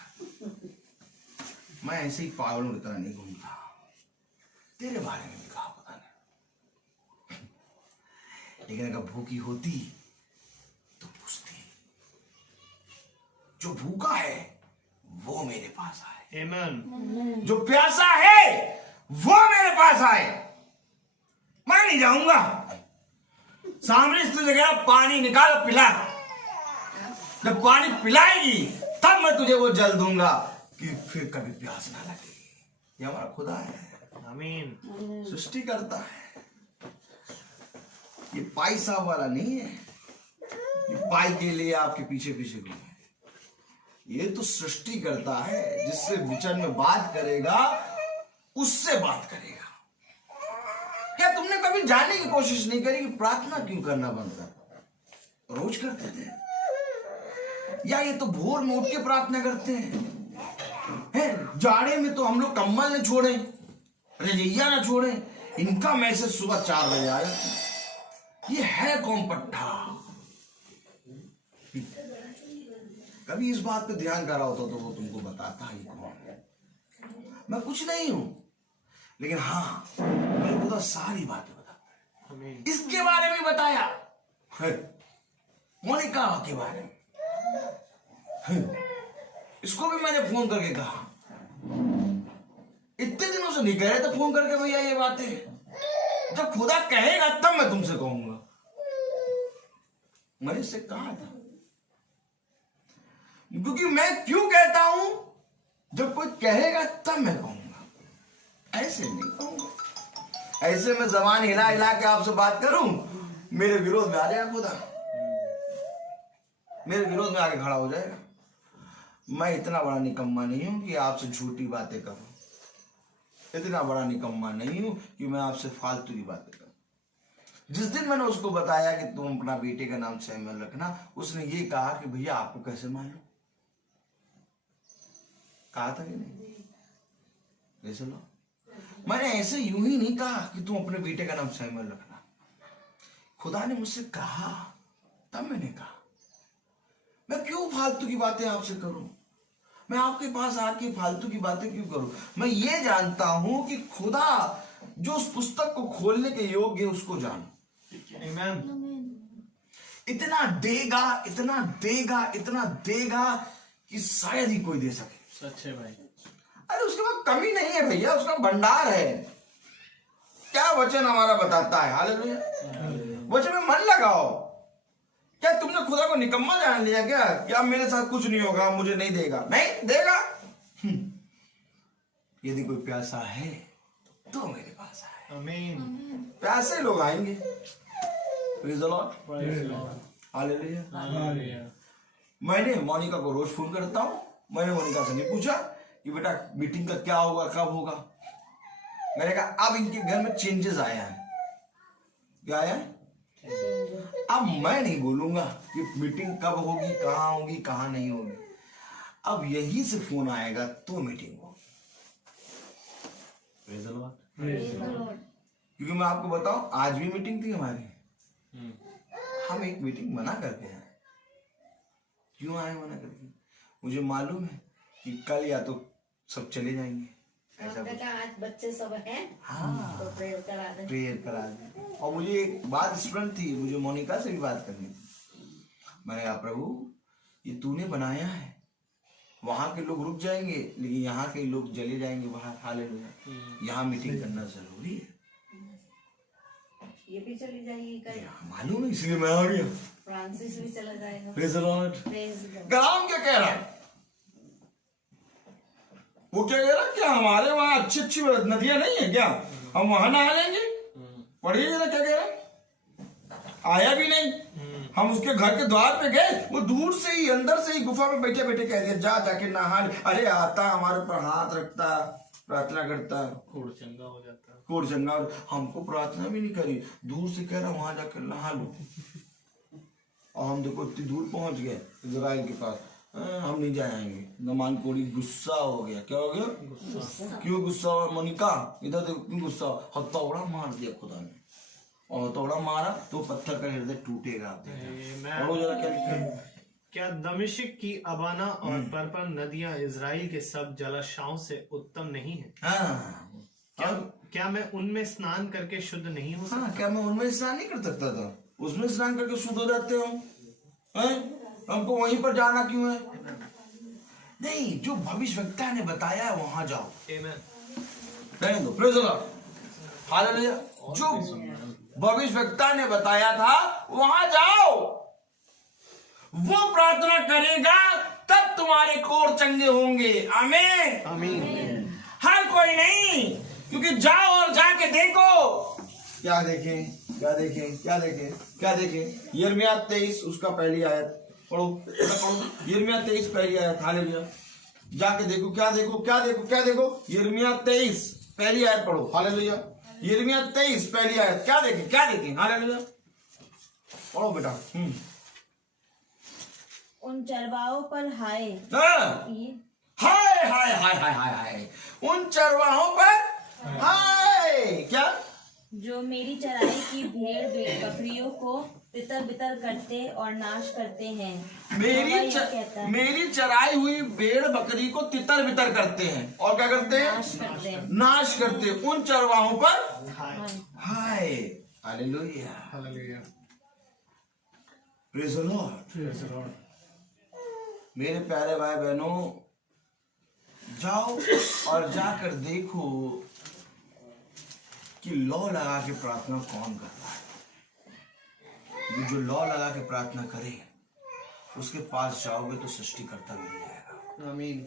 मैं ऐसे ही पागलों की तरह नहीं घूमता। तेरे बारे में भी कहा पता नहीं, लेकिन अगर भूखी होती तो पूछती। जो भूखा है वो मेरे पास आए, आमीन। जो प्यासा है वो मेरे पास आए। मैं नहीं जाऊंगा, सामने से जगह पानी निकाल पिला। जब पानी पिलाएगी तब मैं तुझे वो जल दूंगा कि फिर कभी प्यास ना लगेगी। ये हमारा खुदा है, आमीन। सृष्टि करता है। ये पाई साहब वाला नहीं है, ये पाई के लिए आपके पीछे पीछे घूमे। ये तो सृष्टि करता है, जिससे वचन में बात करेगा उससे बात करेगा। क्या तुमने कभी जानने की कोशिश नहीं करी कि प्रार्थना क्यों करना बनता? रोज करते थे, या ये तो भोर में उठ के प्रार्थना करते हैं? जाड़े में तो हम लोग कम्बल न छोड़े, रजैया न छोड़े, इनका मैसेज सुबह 4 बजे आया। ये है कौन पट्टा? कभी इस बात पे ध्यान करा होता तो वो तुमको बताता ही कौन है। मैं कुछ नहीं हूं, लेकिन हाँ मेरे को तो सारी बातें बताता है। इसके बारे में बताया है, मोनिका के बारे में है। इसको भी मैंने फोन करके कहा, इतने दिनों से नहीं कह रहे थे फोन करके भैया ये बातें। जब खुदा कहेगा तब मैं तुमसे कहूंगा। मैंने इससे कहा था, क्योंकि मैं क्यों कहता हूं, जब कोई कहेगा तब मैं कहूंगा, ऐसे नहीं कहूंगा। ऐसे मैं जबान हिला हिला के आपसे बात करूं, मेरे विरोध में आ जाएगा खुदा, मेरे विरोध में आके खड़ा हो जाएगा। मैं इतना बड़ा निकम्मा नहीं हूं कि आपसे झूठी बातें करूं, इतना बड़ा निकम्मा नहीं हूं कि मैं आपसे फालतू की बातें करूं। जिस दिन मैंने उसको बताया कि तुम अपना बेटे का नाम सैमुअल रखना, उसने ये कहा कि भैया आपको कैसे मालूम? कहा था कि नहीं? जैसे लो, मैंने ऐसे यूं ही नहीं कहा कि तुम अपने बेटे का नाम सैमुअल रखना। खुदा ने मुझसे कहा तब मैंने कहा। मैं क्यों फालतू की बातें आपसे करूं? मैं आपके पास आके फालतू की बातें क्यों करूं? मैं ये जानता हूं कि खुदा जो उस पुस्तक को खोलने के योग्य है उसको जानो। इतना देगा, इतना देगा, इतना देगा कि शायद ही कोई दे सके। सच है भाई। अरे उसके पास कमी नहीं है भैया, उसका भंडार है। क्या वचन हमारा बताता है? हालेलुया। वचन में मन लगाओ। क्या तुमने खुदा को निकम्मा जान लिया क्या? क्या मेरे साथ कुछ नहीं होगा, मुझे नहीं देगा? नहीं देगा। यदि कोई प्यासा है तो मेरे पास आए। आमीन। प्यासे लोग आएंगे। Praise the Lord. हालेलुया। मैंने मोनिका को रोज फोन करता हूं। मैंने मोनिका से नहीं पूछा कि बेटा मीटिंग का क्या होगा, कब होगा। मैंने कहा अब इनके घर में चेंजेस आया है। क्या आया है? अब मैं नहीं बोलूंगा कि मीटिंग कब होगी, कहां होगी, कहां नहीं होगी। अब यहीं से फोन आएगा तो मीटिंग होगी। Praise the Lord. क्योंकि मैं आपको बताऊं, आज भी मीटिंग थी हमारी। हम एक मीटिंग मना करके आए। क्यों आए मना करके? मुझे मालूम है कि कल या तो सब चले जाएंगे। ऐसा कुछ। आज बच्चे सब हैं, हाँ, तो प्रेयर करा दे। प्रेयर करा दे। और मुझे एक बात स्मरण थी, मुझे मोनिका से भी बात करनी थी। मैंने कहा प्रभु ये तूने बनाया है, वहां के लोग रुक जाएंगे लेकिन यहाँ के लोग चले जाएंगे बाहर। हालेलुया। यहाँ मीटिंग करना जरूरी है। ये भी चली जाएगी कल। मालूम है, इसलिए मैं आ गया। फ्रांसिस भी चला जाएगा। Praise the lord. Praise the lord. कलाम क्या कह रहा है? वो क्या कह रहा है? क्या हमारे वहां अच्छी अच्छी नदियां नहीं है क्या? हम वहां नहा लेंगे? पढ़िए जरा क्या कह रहा है। आया भी नहीं, हम उसके घर के द्वार पे गए, वो दूर से ही अंदर से ही गुफा में बैठे बैठे कह दिया जा जाके नहा ले। अरे आता हमारे ऊपर हाथ रखता, प्रार्थना करता, कोड़ चंगा हो जाता। कोड़ चंगा। हमको प्रार्थना भी नहीं करी, दूर से कह रहा वहां जाकर नहा लो। और हम देखो इतनी दूर पहुंच गए इजराइल के पास। हम नहीं जाएंगे। नमान कोड़ी गुस्सा हो गया। क्या हो गया? क्यों गुस्सा हो? मोनिका इधर देखो क्यों गुस्सा हो? हथौड़ा मार दिया खुदा ने, और हथौड़ा मारा तो पत्थर का हृदय टूटेगा। और वो जरा क्या लिखा है? क्या दमिश्क की अबाना और पर्पल नदियां इजराइल के सब जलाशयों से उत्तम नहीं है? हाँ, क्या मैं उनमें स्नान करके शुद्ध नहीं हो सकता? हाँ, क्या मैं उनमें स्नान नहीं कर सकता था? उसमें स्नान करके शुद्ध हो जाते हो हैं? हमको वहीं पर जाना क्यों है? नहीं, जो भविष्यवक्ता ने बताया है वहां जाओ। Amen. रहने दो, प्रेज़ द लॉर्ड, हालेलुया। जो भविष्यवक्ता ने बताया था वहां जाओ, वो प्रार्थना करेगा तब तुम्हारे कोढ़ चंगे होंगे। आमीन आमीन। हर कोई नहीं, क्योंकि जाओ और जाके देखो। क्या देखें, क्या देखें, क्या देखें, क्या देखें? यिर्मयाह 23 उसका पहली आयत पढ़ो, पढ़ो। यिर्मयाह 23 पहली आयत, हालेलुया। जाके देखो, क्या देखो, क्या देखो, क्या देखो? यिर्मयाह 23 पहली आयत पढ़ो, हालेलुया। यिर्मयाह 23 पहली आयत, क्या देखें, क्या देखें? हालेलुया, पढ़ो बेटा। उन चरवाहों पर हाय। हाँ। ये हाय हाय हाय हाय हाय हाय, उन चरवाहों पर हाय। क्या? जो मेरी चराई की भेड़ बकरियों को तितर बितर करते और नाश करते हैं। यहोवा यह कहता है, मेरी चराई हुई भेड़ बकरी को तितर बितर करते हैं और क्या करते हैं? नाश करते हैं। नाश करते हैं। उन चरवाहों पर हाय। हाय। Hallelujah, hallelujah. Praise the lord. Praise the Lord. मेरे प्यारे भाई बहनों, जाओ और जाकर देखो कि लौ लगा के प्रार्थना कौन करता है। ये जो लौ लगा के प्रार्थना करे उसके पास जाओगे तो सृष्टिकर्ता मिल जाएगा। आमीन।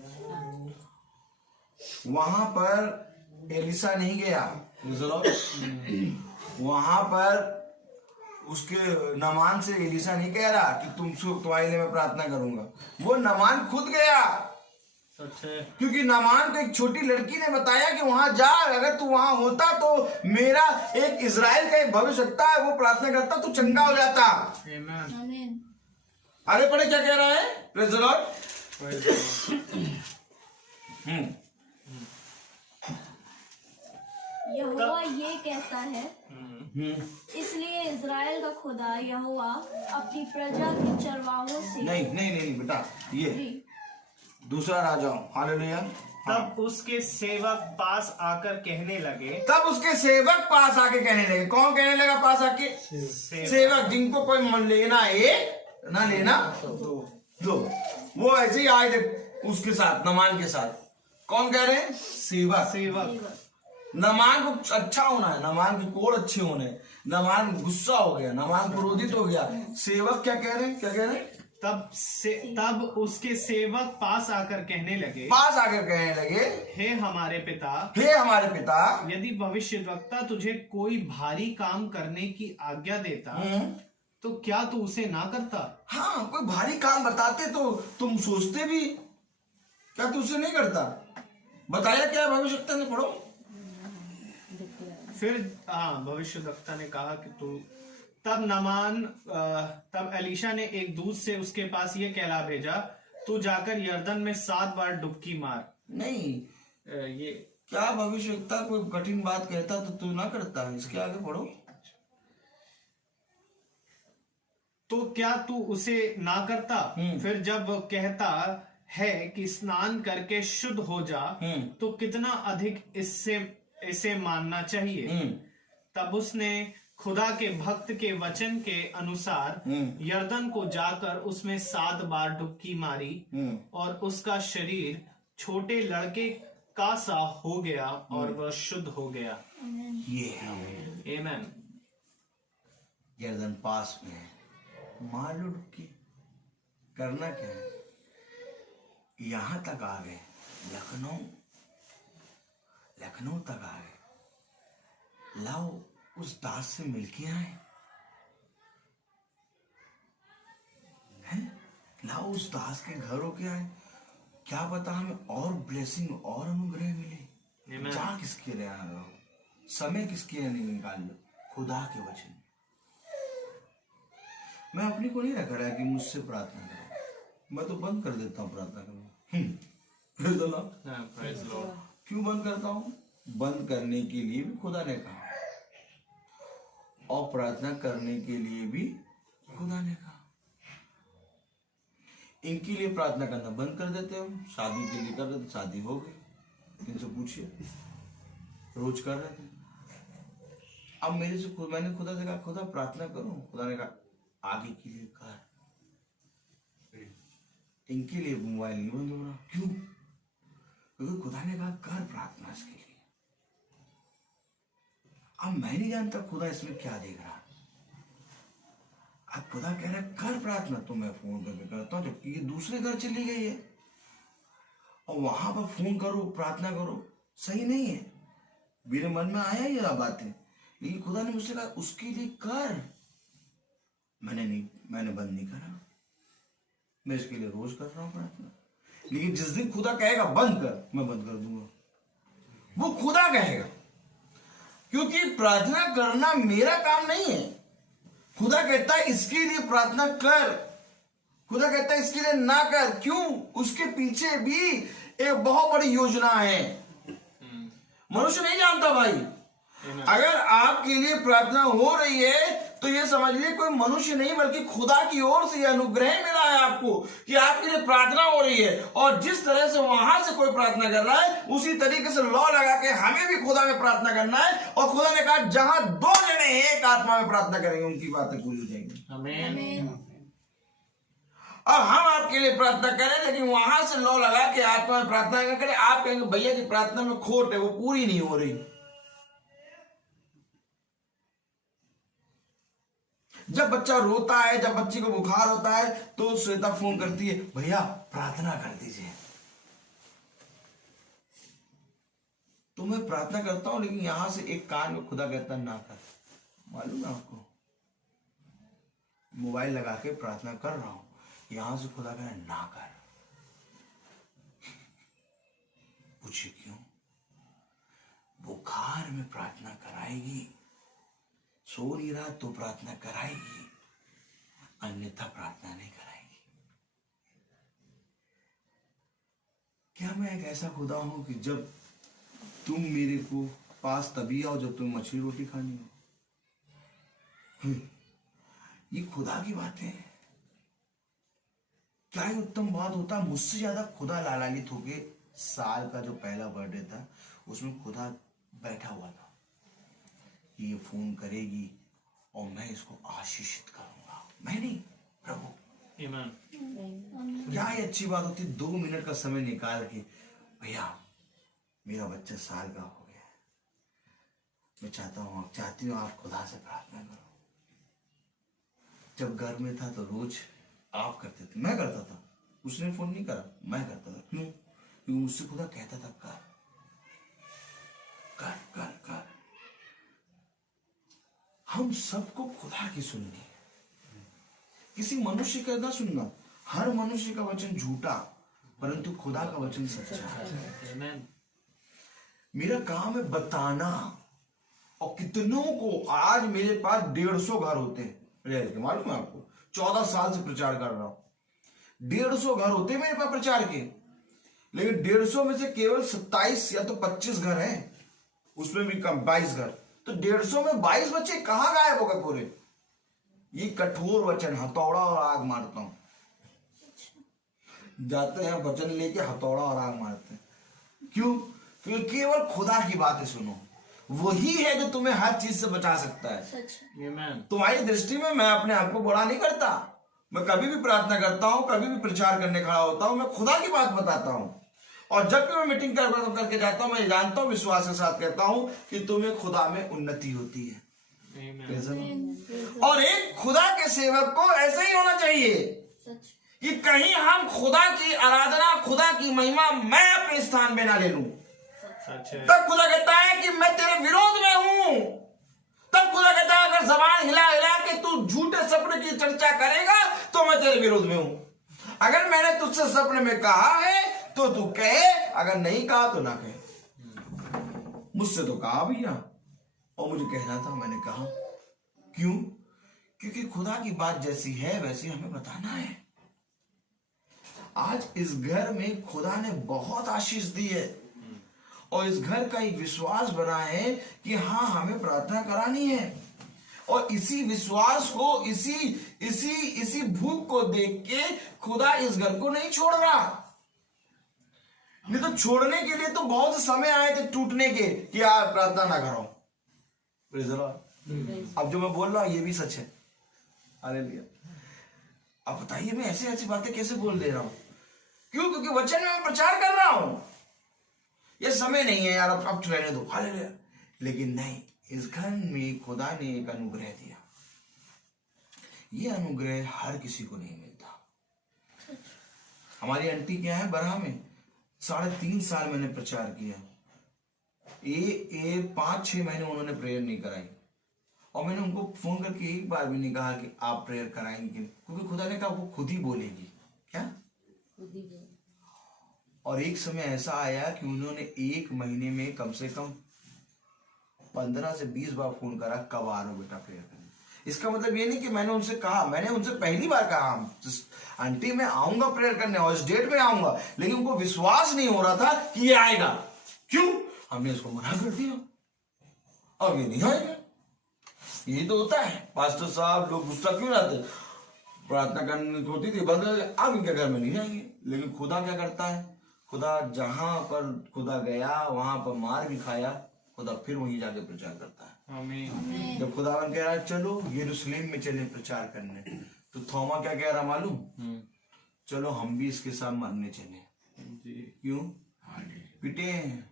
वहां पर एलिसा नहीं गया, वहां पर उसके नामान से एलिसा नहीं कह रहा कि तुम्हारे लिए मैं प्रार्थना करूंगा। वो नामान खुद गया, सच है। क्योंकि नामान को एक छोटी लड़की ने बताया कि वहां जा, अगर तू वहां होता तो मेरा एक इजराइल का एक भविष्यवक्ता है, वो प्रार्थना करता तो चंगा हो जाता। Amen. आमीन। आगे पढ़े क्या कह रहा है? Praise the lord. Praise the Lord. यहोवा ये कहता है, इसलिए इज़राइल का खुदा यहोवा अपनी प्रजा के चरवाहों से नहीं नहीं नहीं बेटा, ये दूसरा राजा। हालेलुया। तब उसके सेवक पास आकर कहने लगे, तब उसके सेवक पास आके कहने लगे। कौन कहने लगा पास आके? सेवक, जिनको कोई मन लेना है ना लेना दो। वो ऐसे ही आए थे उसके साथ, नमान के साथ। कौन कह रहे हैं? सेवक। सेवक नमान को अच्छा होना है, नमान के कोड़ अच्छे होने। नमान गुस्सा हो गया, नमान क्रोधित हो गया। सेवक क्या कह रहे हैं? क्या कह रहे हैं? तब उसके सेवक पास आकर कहने लगे, पास आकर कहने लगे, हे हमारे पिता, हे हमारे पिता, यदि भविष्यद्वक्ता तुझे कोई भारी काम करने की आज्ञा देता तो क्या तू उसे ना करता? हाँ, कोई भारी काम बताते तो तुम सोचते भी, क्या तू उसे नहीं करता? बताया क्या भविष्यवक्ता ने? पढ़ो। फिर भविष्यद्वक्ता ने कहा कि तू तब एलीशा ने एक दूत से उसके पास ये कहला भेजा, तू जाकर यर्दन में 7 बार डुबकी मार। नहीं, ये क्या भविष्यवक्ता कोई कठिन बात कहता तो तू ना करता? इसके आगे पढ़ो। तो क्या तू उसे ना करता? फिर जब वो कहता है कि स्नान करके शुद्ध हो जा, तो कितना अधिक इसे मानना चाहिए। तब उसने खुदा के भक्त के वचन के अनुसार यर्दन को जाकर उसमें 7 बार डुबकी मारी और उसका शरीर छोटे लड़के का सा हो गया और वह शुद्ध हो गया। ये है आमीन। यर्दन पास में है, मार लो डुबकी। करना क्या है? यहां तक आ गए, लखनऊ तक आ गए। लाओ उस दास से मिलके आए हैं, लाओ उस दास के घर होके आए। क्या पता हमें और ब्लेसिंग और अनुग्रह मिले। जा किसके लिए आ रहे हो? समय किसके लिए नहीं निकाल लो? खुदा के वचन। मैं अपनी को नहीं रखा रहा कि मुझसे प्रार्थना करो, मैं तो बंद कर देता हूँ प्रार्थना करना। Praise the Lord. क्यों बंद करता हूँ? बंद करने के लिए भी खुदा ने कहा और प्रार्थना करने के लिए भी खुदा ने कहा। इनके लिए प्रार्थना करना बंद कर देते हो, शादी के लिए कर देते, शादी हो गई। इनसे पूछिए, रोज कर रहे थे। अब मैंने खुदा से कहा खुदा प्रार्थना करूं, खुदा ने कहा आगे के लिए कर, इनके लिए मोबाइल नहीं बंद हो रहा। क्यों? क्योंकि खुदा ने कहा कर प्रार्थना इसके लिए। अब मैं नहीं जानता खुदा इसमें क्या देख रहा। अब खुदा कह रहा है कर प्रार्थना, तो मैं फोन करके करता हूं, जबकि ये दूसरे घर चली गई है और वहां पर फोन करो प्रार्थना करो, सही नहीं है। मेरे मन में आया ये बातें, लेकिन खुदा ने मुझसे कहा उसके लिए कर। मैंने बंद नहीं करा, मैं इसके लिए रोज कर रहा हूं प्रार्थना। लेकिन जिस दिन खुदा कहेगा बंद कर, मैं बंद कर दूंगा। वो खुदा कहेगा, क्योंकि प्रार्थना करना मेरा काम नहीं है। खुदा कहता है इसके लिए प्रार्थना कर, खुदा कहता है इसके लिए ना कर। क्यों? उसके पीछे भी एक बहुत बड़ी योजना है, मनुष्य नहीं जानता भाई। अगर आपके लिए प्रार्थना हो रही है तो ये समझ लिए कोई मनुष्य नहीं बल्कि खुदा की ओर से यह अनुग्रह मिला है आपको कि आपके लिए प्रार्थना हो रही है। और जिस तरह से वहां से कोई प्रार्थना कर रहा है उसी तरीके से लॉ लगा के हमें भी खुदा में प्रार्थना करना है। और खुदा ने कहा जहां दो जने एक आत्मा में प्रार्थना करेंगे उनकी बातें पूरी हो जाएंगी। आमीन। अब हम आपके लिए प्रार्थना करें, लेकिन वहां से लॉ लगा के आत्मा में प्रार्थना करें, आप कहेंगे भैया की प्रार्थना में खोट है, वो पूरी नहीं हो रही। जब बच्चा रोता है, जब बच्ची को बुखार होता है, तो श्वेता फोन करती है भैया प्रार्थना कर दीजिए। तो मैं प्रार्थना करता हूं, लेकिन यहां से एक कान में खुदा कहता ना कर। मालूम है आपको, मोबाइल लगा के प्रार्थना कर रहा हूं, यहां से खुदा कह रहा ना कर। पूछिए क्यों? बुखार में प्रार्थना कराएगी, सो नहीं रहा तो प्रार्थना कराएगी, अन्यथा प्रार्थना नहीं कराएगी। क्या मैं एक ऐसा खुदा हूं कि जब तुम मेरे को पास तभी आओ जब तुम मछली रोटी खानी हो? ये खुदा की बात है। क्या ही उत्तम बात होता, मुझसे ज्यादा खुदा लालान्वित होके साल का जो पहला बर्थडे था उसमें खुदा बैठा हुआ था, ये फोन करेगी और मैं इसको आशीषित करूंगा। मैं नहीं, प्रभु। क्या ही अच्छी बात होती, 2 मिनट का समय निकाल के भैया मेरा बच्चा साल का हो गया, मैं चाहती हूँ आप खुदा से प्रार्थना करो। जब घर में था तो रोज आप करते थे, मैं करता था, उसने फोन नहीं करा, मैं करता था। क्यों? क्योंकि मुझसे खुदा कहता था कर कर कर कर। हम सबको खुदा की सुननी है, किसी मनुष्य का ना सुनना। हर मनुष्य का वचन झूठा, परंतु खुदा का वचन सच्चा है। मेरा काम है बताना। और कितनों को, आज मेरे पास 150 घर होते हैं, मालूम है आपको, 14 साल से प्रचार कर रहा हूं। 150 घर होते हैं मेरे पास प्रचार के, लेकिन 150 में से केवल 27 या तो 25 घर हैं, उसमें भी कम 22 घर। तो 150 में 22 बच्चे कहां गायब हो गए पूरे? ये कठोर वचन, हथौड़ा और आग मारता हूं। जाते हैं वचन लेके हथौड़ा और आग मारते हैं। क्यों? क्योंकि केवल खुदा की बातें सुनो, वही है जो तुम्हें हर चीज से बचा सकता है। तुम्हारी दृष्टि में मैं अपने आप को बड़ा नहीं करता। मैं कभी भी प्रार्थना करता हूं, कभी भी प्रचार करने खड़ा होता हूं, मैं खुदा की बात बताता हूं। और जब भी मैं मीटिंग करके जाता हूं, मैं जानता हूं, विश्वास के साथ कहता हूं कि तुम्हें खुदा में उन्नति होती है। और एक खुदा के सेवक को ऐसा ही होना चाहिए कि कहीं हम खुदा की आराधना, खुदा की महिमा मैं अपने स्थान में ना ले लूं। तब खुदा कहता है कि मैं तेरे विरोध में हूं। तब खुदा कहता है अगर जबान हिला हिला के तू झूठे सपने की चर्चा करेगा तो मैं तेरे विरोध में हूं। अगर मैंने तुझसे सपने में कहा है तो तू कहे, अगर नहीं कहा तो ना कहे। मुझसे तो कहा भैया, और मुझे कहना था, मैंने कहा। क्यों? क्योंकि खुदा की बात जैसी है वैसी हमें बताना है। आज इस घर में खुदा ने बहुत आशीष दी है और इस घर का एक विश्वास बना है कि हाँ हमें प्रार्थना करानी है। और इसी विश्वास को, इसी भूख को देख के खुदा इस घर को नहीं छोड़ रहा। नहीं तो छोड़ने के लिए तो बहुत से समय आए थे टूटने के कि यार प्रार्थना ना करो। Praise the Lord। अब जो मैं बोल रहा हूं ये भी सच है। हालेलुया। अब बताइए मैं ऐसे ऐसी बातें कैसे बोल दे रहा हूं? क्यों? क्योंकि वचन में मैं प्रचार कर रहा हूं। ये समय नहीं है यार, अब रहने दो। हालेलुया। लेकिन नहीं, इस घर में खुदा ने एक अनुग्रह दिया। ये अनुग्रह हर किसी को नहीं मिलता। हमारी आंटी क्या है बरहा में 3.5 साल मैंने प्रचार किया। 5-6 महीने उन्होंने प्रेयर नहीं कराई और मैंने उनको फोन करके एक बार भी नहीं कहा कि आप प्रेयर कराएंगे, क्योंकि खुदा ने कहा वो खुद ही बोलेगी। क्या? और एक समय ऐसा आया कि उन्होंने 1 महीने में कम से कम 15 से 20 बार फोन करा, कब आ रहे हो बेटा प्रेयर करने। इसका मतलब ये नहीं कि मैंने उनसे कहा, मैंने उनसे पहली बार कहा आंटी मैं आऊंगा प्रेयर करने और इस डेट में आऊंगा, लेकिन उनको विश्वास नहीं हो रहा था कि ये आएगा। क्यों? हमने इसको मना कर दिया, अब ये नहीं आएगा। यही तो होता है पास्टर साहब, लोग गुस्सा क्यों रहते? प्रार्थना करनी होती थी बंद, अब इनके घर में नहीं जाएंगे। लेकिन खुदा क्या करता है? खुदा जहां पर खुदा गया वहां पर मार भी खाया, खुदा फिर वहीं जाके प्रचार करता है। आमीन। जब खुदावन कह रहा है चलो यरूशलेम में चले प्रचार करने, तो थोमा क्या कह रहा मालूम? चलो हम भी इसके साथ मरने चले। क्यों? पिटे हैं,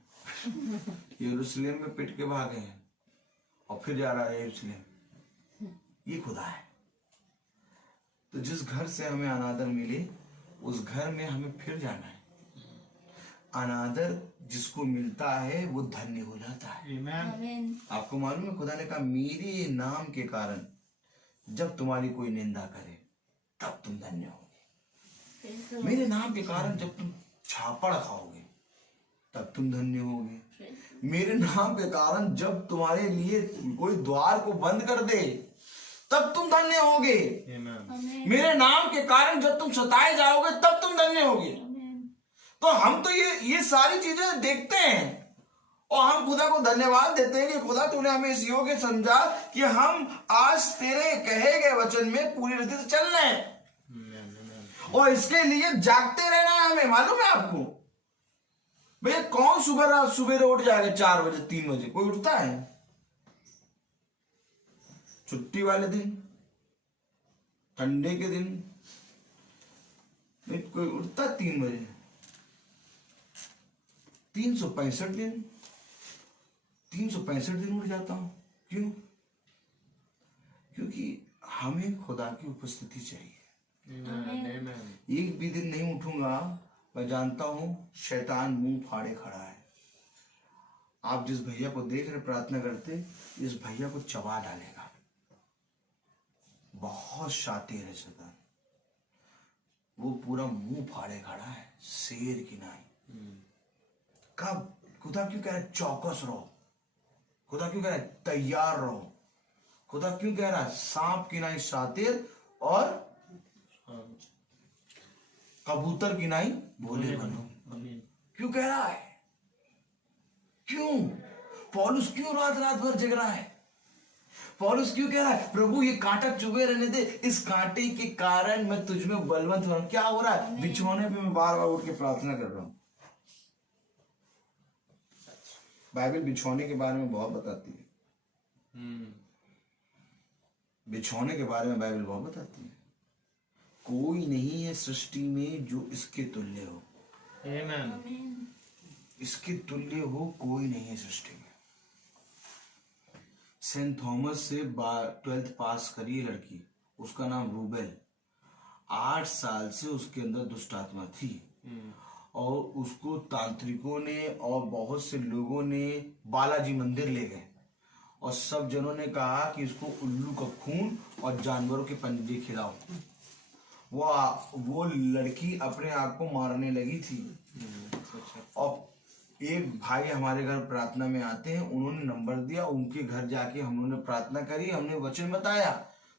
यरूशलेम में पिट के भागे हैं और फिर जा रहा है यरूशलेम। ये खुदा है। तो जिस घर से हमें अनादर मिले उस घर में हमें फिर जाना है। अनादर जिसको मिलता है वो धन्य हो जाता है। आमीन। आपको मालूम है खुदा ने कहा मेरे नाम के कारण जब तुम्हारी कोई निंदा करे तब तुम धन्य होगे। मेरे नाम के कारण जब तुम छापड़ खाओगे तब तुम धन्य होगे। मेरे नाम के कारण जब तुम्हारे लिए कोई द्वार को बंद कर दे तब तुम धन्य होगे। मेरे नाम के कारण जब तुम सताए जाओगे तब तुम धन्य होगे। तो हम तो ये सारी चीजें देखते हैं और हम खुदा को धन्यवाद देते हैं कि खुदा तूने हमें इस योग्य समझा कि हम आज तेरे कहे गए वचन में पूरी रीति से चल रहे हैं और इसके लिए जागते रहना है हमें। मालूम है आपको भैया कौन सुबह उठ जाएगा 4 बजे 3 बजे? कोई उठता है? छुट्टी वाले दिन, ठंडे के दिन नहीं कोई उठता 3 बजे। 365 दिन उठ जाता हूं। क्यों? क्योंकि हमें खुदा की उपस्थिति चाहिए। एक भी दिन नहीं उठूंगा, मैं जानता हूं शैतान मुंह फाड़े खड़ा है। आप जिस भैया को देख रहे प्रार्थना करते, इस भैया को चबा डालेगा। बहुत शातिर है शैतान, वो पूरा मुंह फाड़े खड़ा है शेर की नाई। कब? खुदा क्यों कह रहा है चौकस रहो? खुदा क्यों कह रहा है तैयार रहो? खुदा क्यों कह रहा है सांप की नाई शातिर और कबूतर की नाई भोले बनो? क्यों कह रहा है? क्यों? पौलुस क्यों रात भर जग रहा है? पौलुस क्यों कह रहा है प्रभु ये कांटा चुभे रहने दे, इस कांटे के कारण मैं तुझ में बलवंत हो रहा हूं। क्या हो रहा है? बिछौने पे मैं बार बार उठ के प्रार्थना कर रहा हूं। बाइबल बिछौने के बारे में बहुत बताती है। बिछौने के बारे में बाइबल बहुत बताती है। कोई नहीं है सृष्टि में जो इसके तुल्य हो। आमीन। इसके तुल्य हो कोई नहीं है सृष्टि में। सेंट थॉमस से 12th पास करी लड़की, उसका नाम रूबेल। 8 साल से उसके अंदर दुष्ट आत्मा थी और उसको तांत्रिकों ने और बहुत से लोगों ने बालाजी मंदिर ले गए और सब जनों ने कहा कि इसको उल्लू का खून और जानवरों के पंजे खिलाओ। वो लड़की अपने आप को मारने लगी थी। और एक भाई हमारे घर प्रार्थना में आते हैं, उन्होंने नंबर दिया, उनके घर जाके हम लोगों ने प्रार्थना करी, हमने वचन बताया,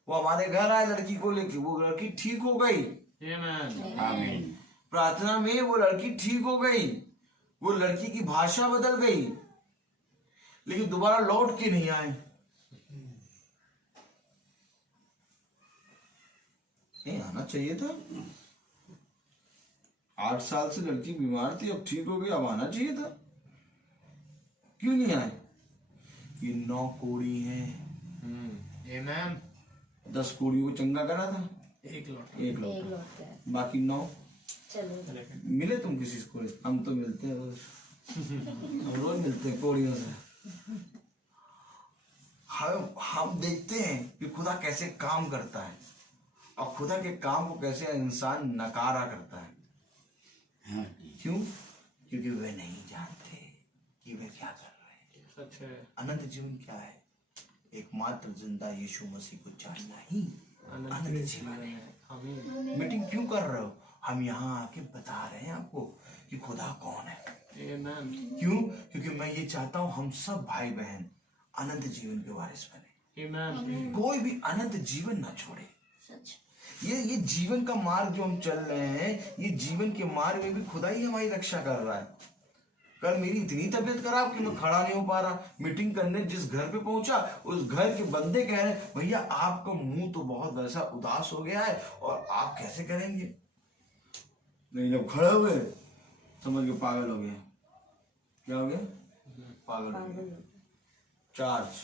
वो हमारे घर आए लड़की को लेके, वो लड़की ठीक हो गई। आमीन। प्रार्थना में वो लड़की ठीक हो गई, वो लड़की की भाषा बदल गई, लेकिन दोबारा लौट के नहीं आए। नहीं आना चाहिए था। 8 साल से लड़की बीमार थी, अब ठीक हो गई, अब आना चाहिए था, क्यों नहीं आए? ये 9 कोड़ी हैं। आमेन। 10 कोड़ियों को चंगा करा था, एक लौट। एक लौटा, बाकी 9 चलो मिले। तुम किसी को? हम तो मिलते हैं रोज, हम रोज मिलते हैं कोड़ियों से। हम देखते हैं कि खुदा कैसे काम करता है और खुदा के काम को कैसे इंसान नकारा करता है। क्यों? क्योंकि वे नहीं जानते कि वे क्या कर रहे हैं। सच है। अनंत जीवन क्या है? एकमात्र जिंदा यीशु मसीह को जानना ही अनंत जीवन है। आमीन। मीटिंग क्यों कर रहे हो? हम यहाँ आके बता रहे हैं आपको कि खुदा कौन है। आमीन। क्यों? क्योंकि मैं ये चाहता हूँ हम सब भाई बहन अनंत जीवन के वारिस बने। आमीन। कोई भी अनंत जीवन ना छोड़े। सच। ये जीवन का मार्ग जो हम चल रहे हैं, ये जीवन के मार्ग में भी खुदा ही हमारी रक्षा कर रहा है। कल मेरी इतनी तबीयत खराब कि मैं खड़ा नहीं हो पा रहा। मीटिंग करने जिस घर पे पहुंचा, उस घर के बंदे कह रहे हैं, भैया आपका मुंह तो बहुत वैसा उदास हो गया है और आप कैसे करेंगे? नहीं, जब खड़े हुए समझ के पागल हो गए। क्या हो गया? पागल हो गए। चार्ज